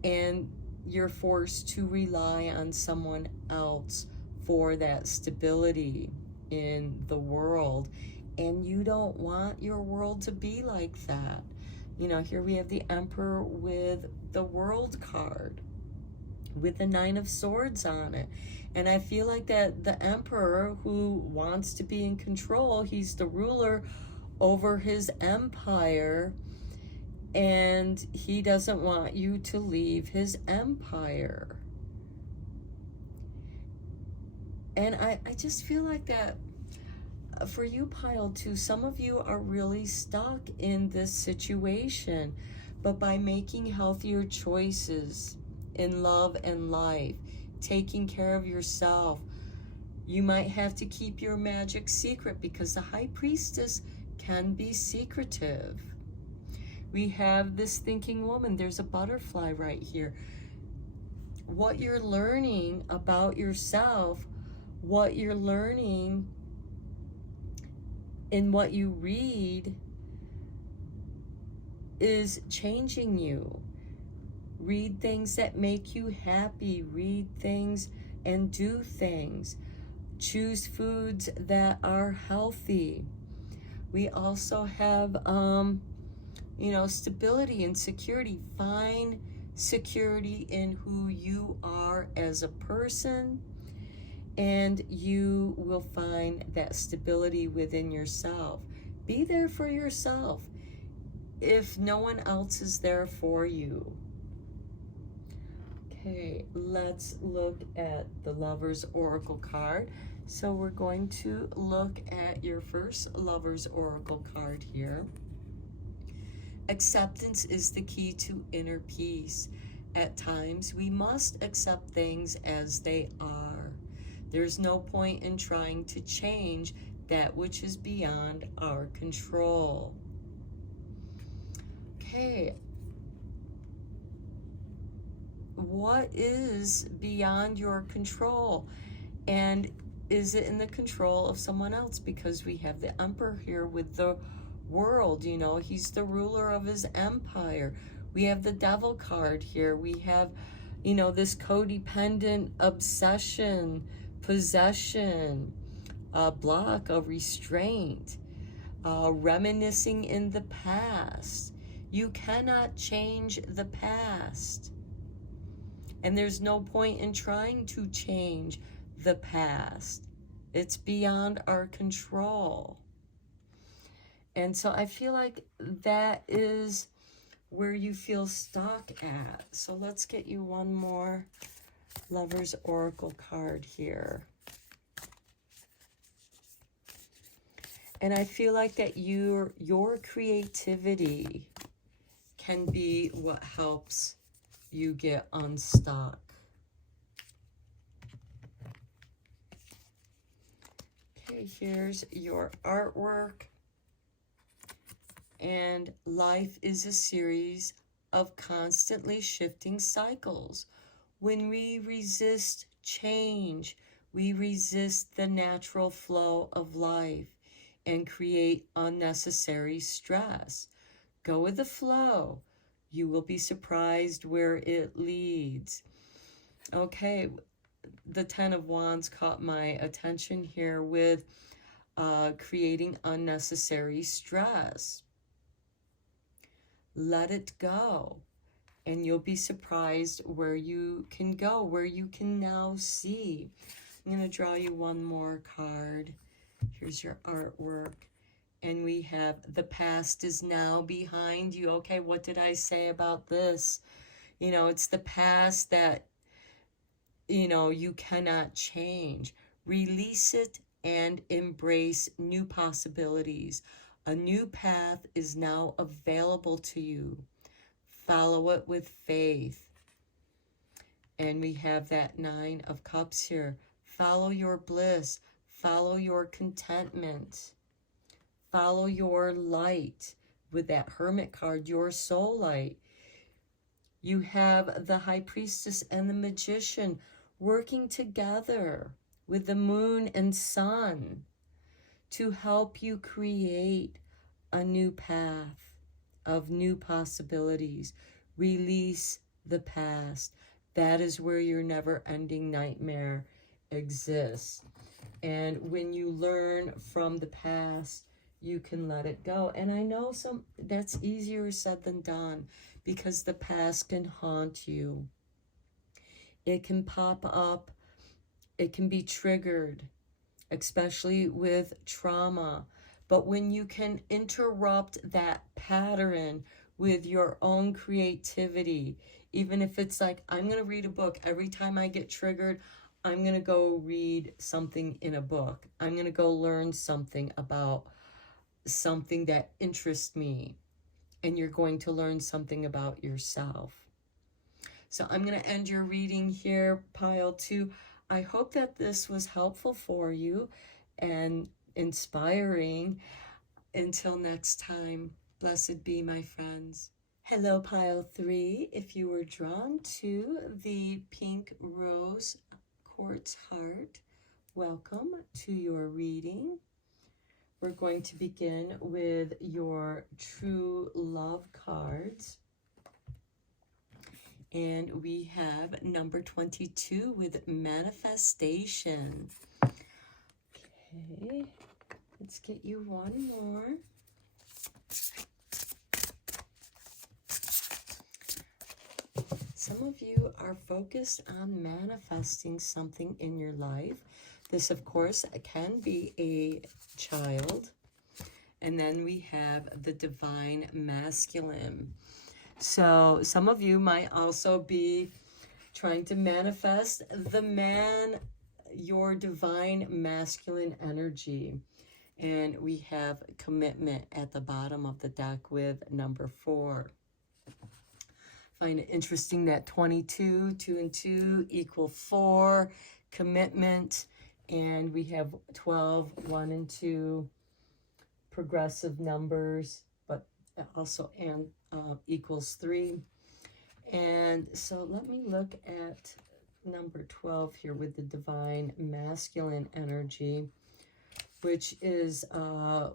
and you're forced to rely on someone else for that stability in the world. And you don't want your world to be like that. You know, here we have the Emperor with the World card, with the Nine of Swords on it. And I feel like that the Emperor, who wants to be in control, he's the ruler over his empire, and he doesn't want you to leave his empire. And I just feel like that for you, Pile 2, some of you are really stuck in this situation. But by making healthier choices in love and life, taking care of yourself, you might have to keep your magic secret because the High Priestess can be secretive. We have this thinking woman. There's a butterfly right here. What you're learning about yourself, what you're learning in what you read is changing you. Read things that make you happy. Read things and do things. Choose foods that are healthy. We also have, stability and security. Find security in who you are as a person, and you will find that stability within yourself. Be there for yourself if no one else is there for you. Okay, let's look at the Lover's Oracle card. So we're going to look at your first Lover's Oracle card here. Acceptance is the key to inner peace. At times, we must accept things as they are. There's no point in trying to change that which is beyond our control. Okay. What is beyond your control? And is it in the control of someone else? Because we have the Emperor here with the world, he's the ruler of his empire. We have the Devil card here. We have, this codependent obsession, possession, a block of restraint, reminiscing in the past. You cannot change the past. And there's no point in trying to change the past. It's beyond our control. And so I feel like that is where you feel stuck at. So let's get you one more Lover's Oracle card here. And I feel like that your creativity can be what helps you get unstuck. Okay, here's your artwork. And life is a series of constantly shifting cycles. When we resist change, we resist the natural flow of life and create unnecessary stress. Go with the flow. You will be surprised where it leads. Okay, the Ten of Wands caught my attention here with creating unnecessary stress. Let it go, and you'll be surprised where you can go, where you can now see. I'm going to draw you one more card. Here's your artwork. And we have the past is now behind you. Okay, what did I say about this? It's the past that, you cannot change. Release it and embrace new possibilities. A new path is now available to you. Follow it with faith. And we have that Nine of Cups here. Follow your bliss. Follow your contentment. Follow your light. With that Hermit card, your soul light. You have the High Priestess and the Magician working together with the Moon and Sun to help you create a new path of new possibilities. Release the past. That is where your never-ending nightmare exists. And when you learn from the past, you can let it go. And I know that's easier said than done, because the past can haunt you. It can pop up. It can be triggered, especially with trauma. But when you can interrupt that pattern with your own creativity, even if it's like, I'm going to read a book every time I get triggered, I'm going to go read something in a book. I'm going to go learn something about something that interests me. And you're going to learn something about yourself. So I'm going to end your reading here, pile 2. I hope that this was helpful for you and inspiring. Until next time, blessed be, my friends. Hello, pile 3. If you were drawn to the pink rose quartz heart, welcome to your reading. We're going to begin with your true love cards. And we have number 22 with manifestation. Okay, let's get you one more. Some of you are focused on manifesting something in your life. This, of course, can be a child. And then we have the divine masculine. So some of you might also be trying to manifest the man, your divine masculine energy. And we have commitment at the bottom of the deck with number 4. Find it interesting that 22, 2 and 2 equal 4, commitment. And we have 12, 1 and 2, progressive numbers, but also equals 3. And so let me look at number 12 here with the divine masculine energy, which is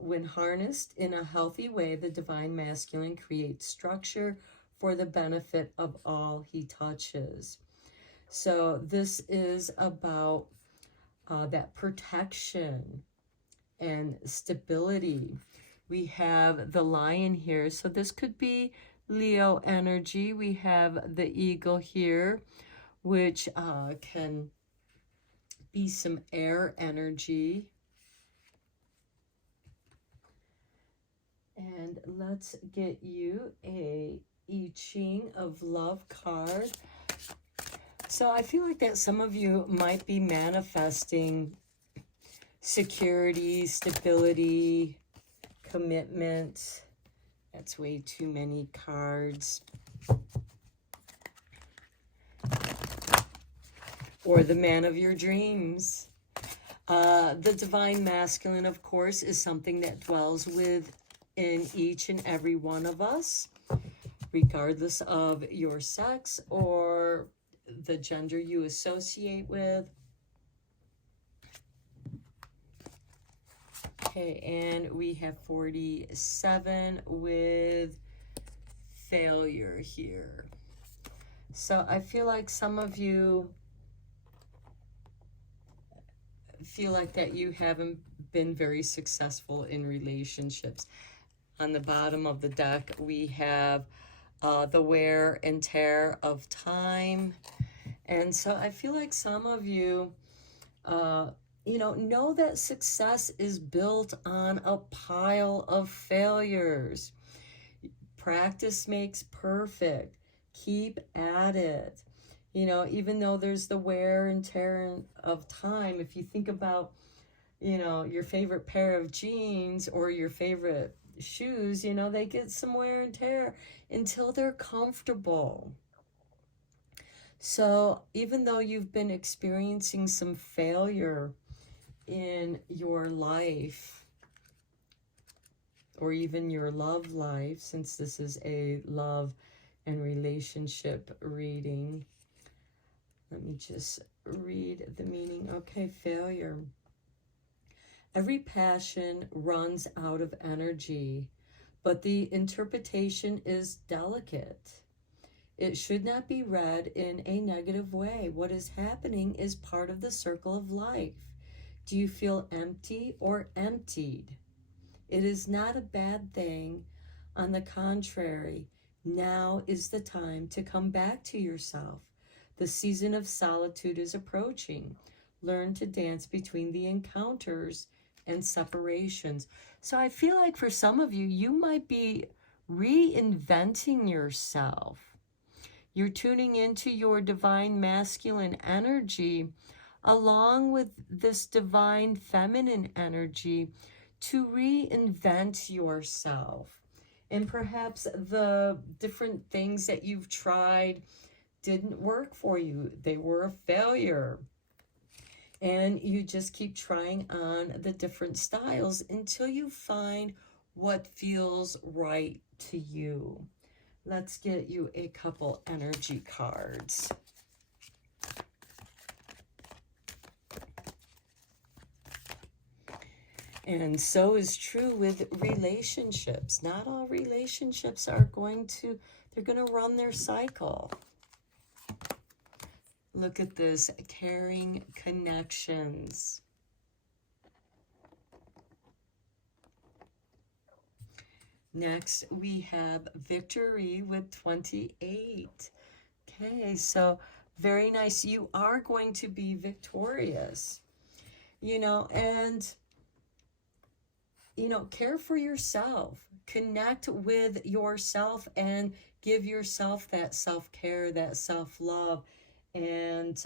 when harnessed in a healthy way, the divine masculine creates structure for the benefit of all he touches. So this is about that protection and stability. We have the lion here, so this could be Leo energy. We have the eagle here, which can be some air energy. And let's get you a I Ching of love card. So I feel like that some of you might be manifesting security, stability, commitment. That's way too many cards. Or the man of your dreams. The divine masculine, of course, is something that dwells within each and every one of us, regardless of your sex or the gender you associate with. Okay, and we have 47 with failure here. So I feel like some of you feel like that you haven't been very successful in relationships. On the bottom of the deck, we have the wear and tear of time. And so I feel like some of you, know that success is built on a pile of failures. Practice makes perfect. Keep at it. Even though there's the wear and tear of time, if you think about, your favorite pair of jeans or your favorite shoes, they get some wear and tear until they're comfortable. So even though you've been experiencing some failure in your life, or even your love life, since this is a love and relationship reading, let me just read the meaning. Okay, failure. Every passion runs out of energy, but the interpretation is delicate. It should not be read in a negative way. What is happening is part of the circle of life. Do you feel empty or emptied? It is not a bad thing. On the contrary, now is the time to come back to yourself. The season of solitude is approaching. Learn to dance between the encounters and separations. So I feel like for some of you, you might be reinventing yourself. You're tuning into your divine masculine energy along with this divine feminine energy, to reinvent yourself. And perhaps the different things that you've tried didn't work for you. They were a failure. And you just keep trying on the different styles until you find what feels right to you. Let's get you a couple energy cards. And so is true with relationships. Not all relationships are they're going to run their cycle. Look at this, caring connections. Next, we have victory with 28. Okay, so very nice. You are going to be victorious, and, care for yourself. Connect with yourself and give yourself that self-care, that self-love. And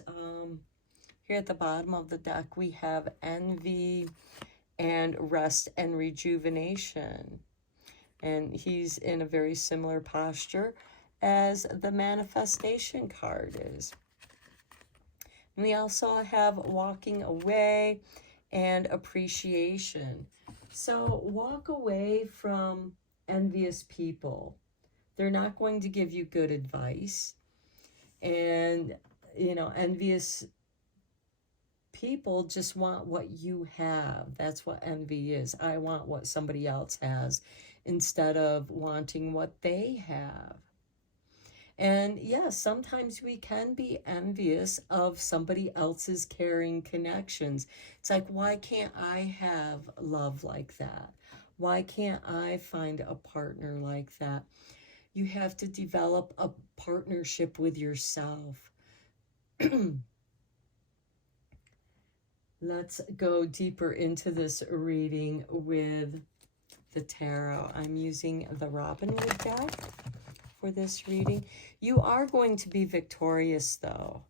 here at the bottom of the deck, we have envy and rest and rejuvenation. And he's in a very similar posture as the manifestation card is. And we also have walking away and appreciation. So walk away from envious people. They're not going to give you good advice. And, envious people just want what you have. That's what envy is. I want what somebody else has instead of wanting what they have. And yes, sometimes we can be envious of somebody else's caring connections. It's like, why can't I have love like that? Why can't I find a partner like that? You have to develop a partnership with yourself. Let's go deeper into this reading with the tarot. I'm using the Robin Hood deck for this reading. You are going to be victorious, though.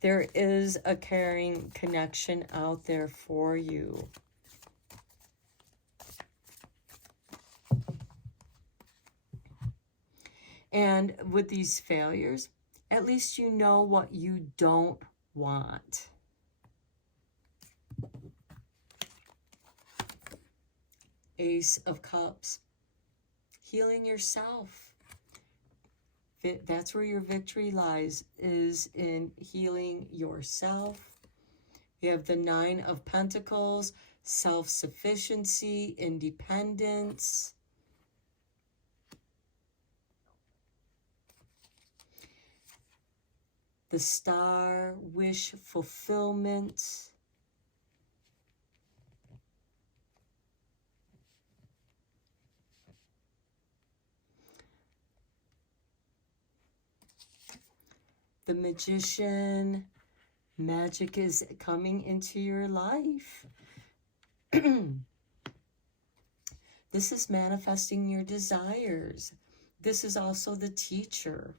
There is a caring connection out there for you. And with these failures, at least you know what you don't want. Ace of Cups. Healing yourself. That's where your victory lies, is in healing yourself. You have the Nine of Pentacles, self-sufficiency, independence. The Star, wish fulfillment. The Magician, magic is coming into your life. This is manifesting your desires. This is also the Teacher.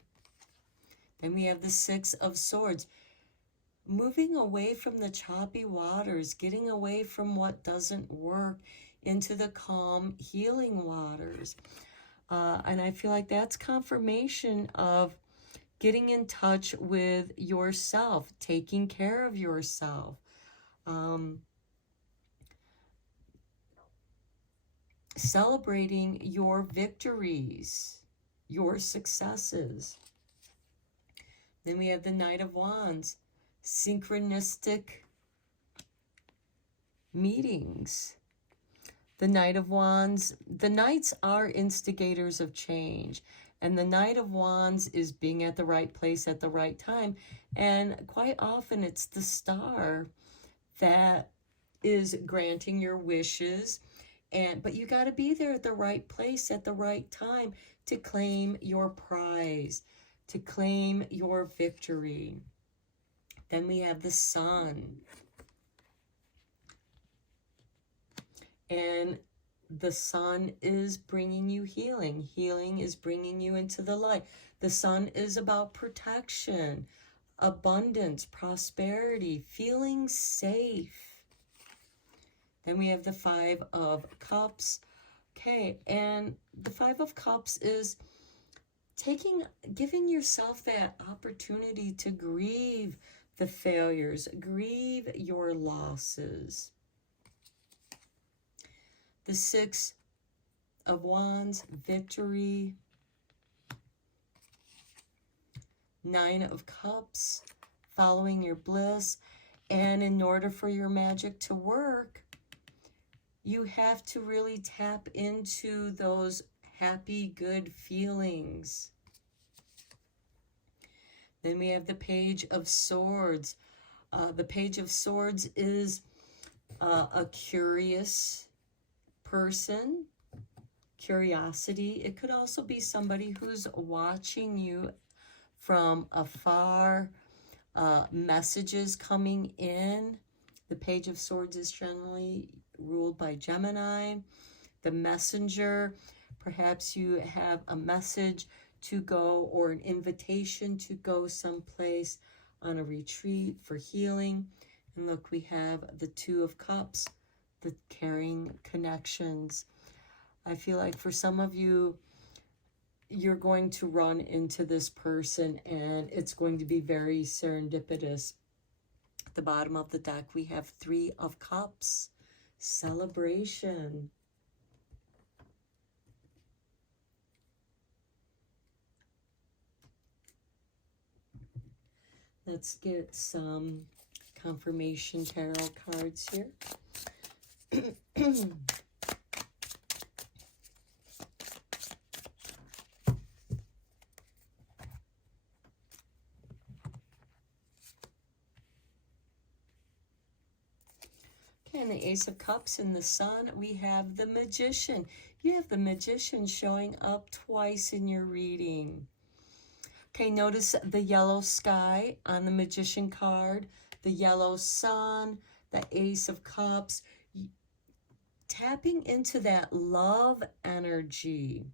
Then we have the Six of Swords. Moving away from the choppy waters, getting away from what doesn't work into the calm, healing waters. And I feel like that's confirmation of getting in touch with yourself, taking care of yourself. Celebrating your victories, your successes. Then we have the Knight of Wands, synchronistic meetings. The Knight of Wands, the Knights are instigators of change. And the Knight of Wands is being at the right place at the right time. And quite often it's the Star that is granting your wishes. But you got to be there at the right place at the right time to claim your prize, to claim your victory. Then we have the Sun. And the Sun is bringing you healing. Healing is bringing you into the light. The Sun is about protection. abundance, prosperity, feeling safe. Then we have the Five of Cups. Okay, and the Five of Cups is giving yourself that opportunity to grieve the failures, grieve your losses. The Six of Wands, victory. Nine of Cups, following your bliss. And in order for your magic to work, you have to really tap into those happy, good feelings. Then we have the Page of Swords. The Page of Swords is a curious person, curiosity. It could also be somebody who's watching you from afar, messages coming in. The Page of Swords is generally ruled by Gemini. The Messenger, perhaps you have a message to go or an invitation to go someplace on a retreat for healing. And look, we have the Two of Cups, the caring connections. I feel like for some of you, you're going to run into this person and it's going to be very serendipitous. At the bottom of the deck, we have Three of Cups, celebration. Let's get some confirmation tarot cards here. Okay, and the Ace of Cups in the Sun, we have the Magician. You have the Magician showing up twice in your reading. Okay, notice the yellow sky on the Magician card, the yellow sun, the Ace of Cups, tapping into that love energy.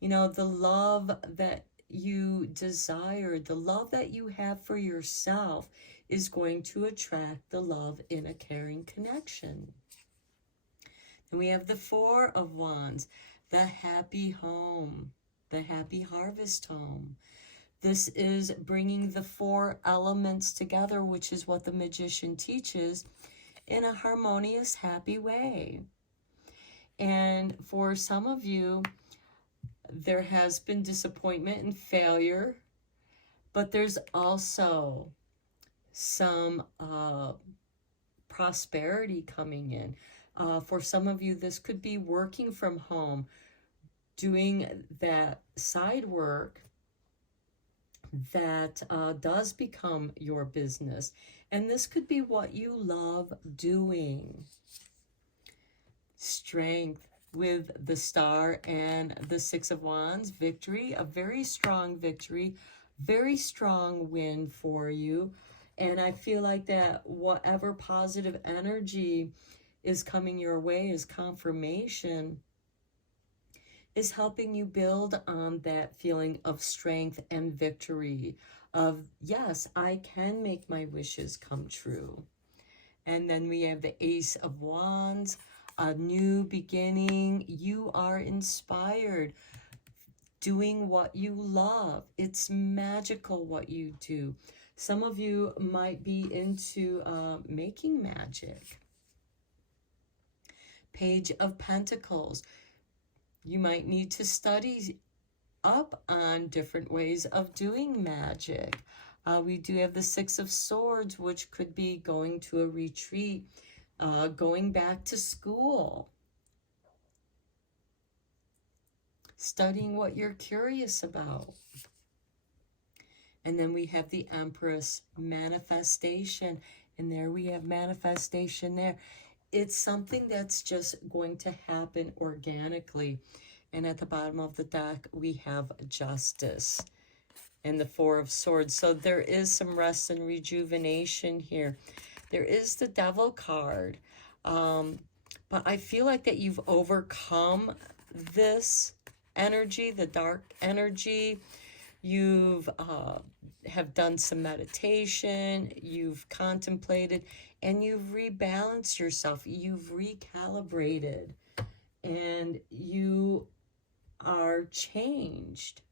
You know, the love that you desire, the love that you have for yourself is going to attract the love in a caring connection. And we have the Four of Wands, the happy home, the happy harvest home. This is bringing the four elements together, which is what the Magician teaches, in a harmonious, happy way. And for some of you, there has been disappointment and failure, but there's also some prosperity coming in. For some of you, this could be working from home, doing that side work that does become your business. And this could be what you love doing. Strength with the Star and the Six of Wands, victory, a very strong victory, very strong win for you. And I feel like that whatever positive energy is coming your way as confirmation is helping you build on that feeling of strength and victory of, yes, I can make my wishes come true. And then we have the Ace of Wands, a new beginning. You are inspired, doing what you love. It's magical what you do. Some of you might be into making magic. Page of Pentacles. You might need to study up on different ways of doing magic. We do have the Six of Swords, which could be going to a retreat, going back to school, studying what you're curious about. And then we have the Empress, manifestation. And there we have manifestation there. It's something that's just going to happen organically. And at the bottom of the deck, we have Justice and the Four of Swords. So there is some rest and rejuvenation here. There is the Devil card. But I feel like that you've overcome this energy, the dark energy. You've have done some meditation, you've contemplated, and you've rebalanced yourself, you've recalibrated, and you are changed.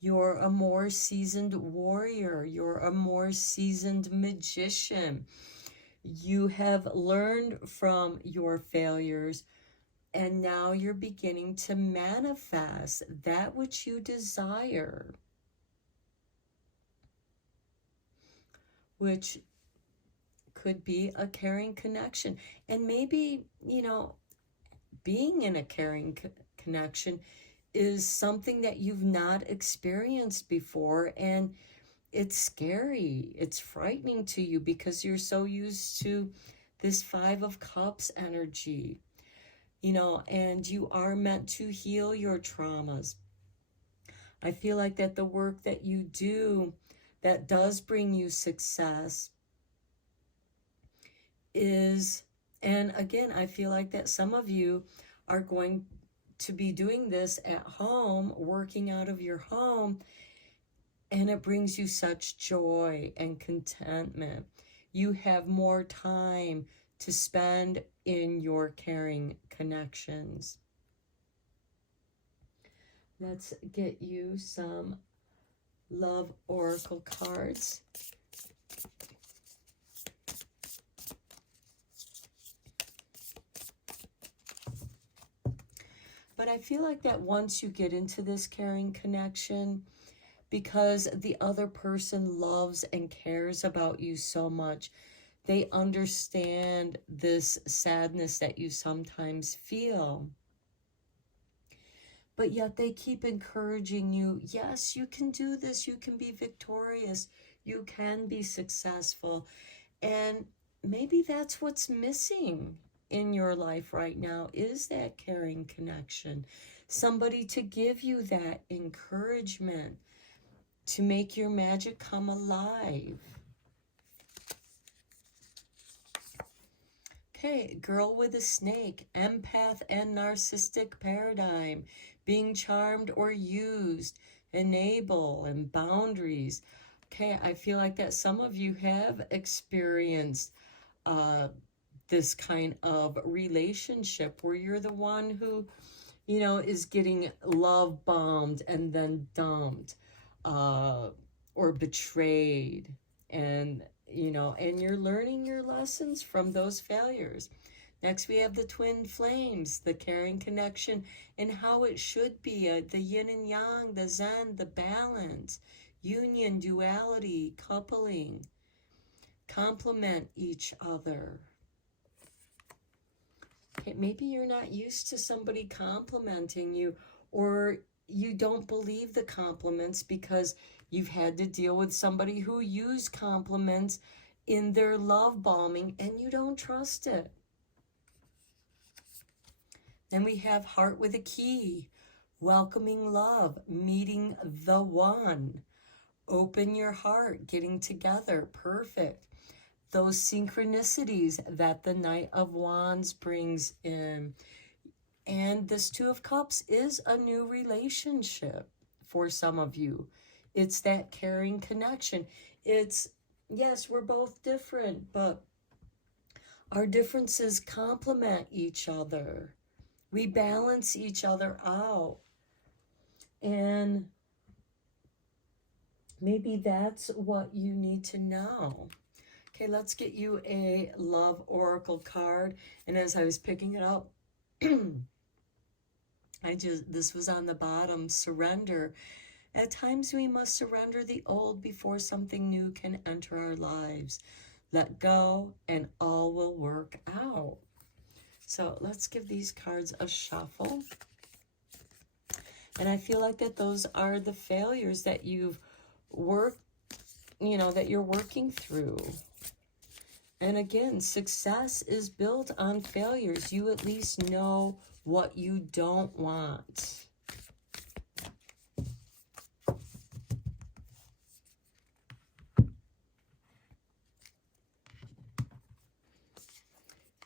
You're a more seasoned warrior. You're a more seasoned magician. You have learned from your failures, and now you're beginning to manifest that which you desire, which could be a caring connection. And maybe, you know, being in a caring connection is something that you've not experienced before, and it's scary, it's frightening to you because you're so used to this Five of Cups energy, you know, and you are meant to heal your traumas. I feel like that the work that you do that does bring you success is, and again, I feel like that some of you are going to be doing this at home, working out of your home, and it brings you such joy and contentment. You have more time to spend in your caring connections. Let's get you some love oracle cards. But I feel like that once you get into this caring connection, because the other person loves and cares about you so much, they understand this sadness that you sometimes feel. But yet they keep encouraging you, yes, you can do this, you can be victorious, you can be successful. And maybe that's what's missing in your life right now, is that caring connection. Somebody to give you that encouragement, to make your magic come alive. Okay, girl with a snake, empath and narcissistic paradigm, being charmed or used, enable and boundaries. Okay, I feel like that some of you have experienced this kind of relationship where you're the one who, you know, is getting love bombed and then dumped, or betrayed, and you know, and you're learning your lessons from those failures. Next, we have the twin flames, the caring connection, and how it should be, the yin and yang, the zen, the balance, union, duality, coupling, complement each other. Okay, maybe you're not used to somebody complimenting you, or you don't believe the compliments because you've had to deal with somebody who used compliments in their love bombing and you don't trust it. Then we have heart with a key, welcoming love, meeting the one, open your heart, getting together, perfect. Those synchronicities that the Knight of Wands brings in. And this Two of Cups is a new relationship for some of you. It's that caring connection. It's, yes, we're both different, but our differences complement each other. We balance each other out. And maybe that's what you need to know. Okay, let's get you a love oracle card. And as I was picking it up, this was on the bottom, surrender. At times we must surrender the old before something new can enter our lives. Let go and all will work out. So let's give these cards a shuffle. And I feel like that those are the failures that you've worked, you know, that you're working through. And again, success is built on failures. You at least know what you don't want.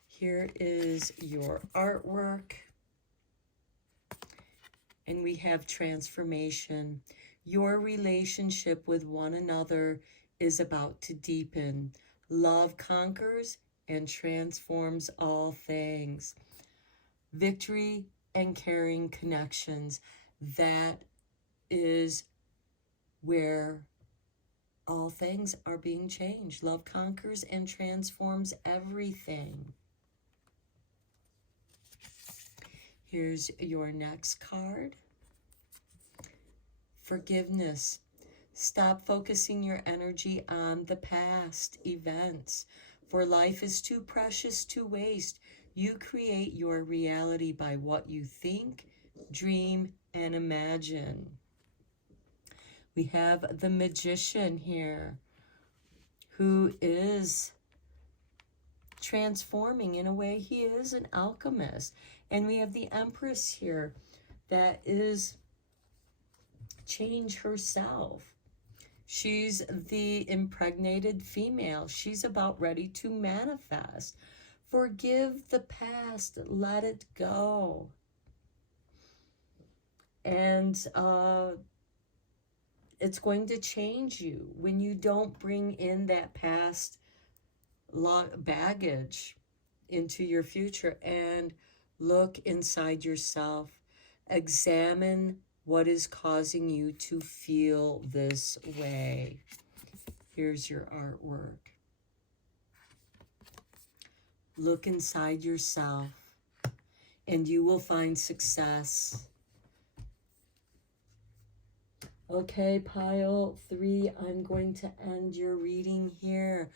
Here is your artwork. And we have transformation. Your relationship with one another is about to deepen. Love conquers and transforms all things. Victory and caring connections. That is where all things are being changed. Love conquers and transforms everything. Here's your next card. Forgiveness. Stop focusing your energy on the past events, for life is too precious to waste. You create your reality by what you think, dream, and imagine. We have the Magician here, who is transforming. In a way, he is an alchemist. And we have the Empress here that is change herself. She's the impregnated female. She's about ready to manifest. Forgive the past, let it go. And it's going to change you when you don't bring in that past baggage into your future and look inside yourself. Examine what is causing you to feel this way. Here's your artwork. Look inside yourself and you will find success. Okay, pile 3, I'm going to end your reading here.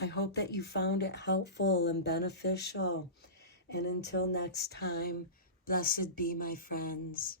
I hope that you found it helpful and beneficial. And until next time, blessed be, my friends.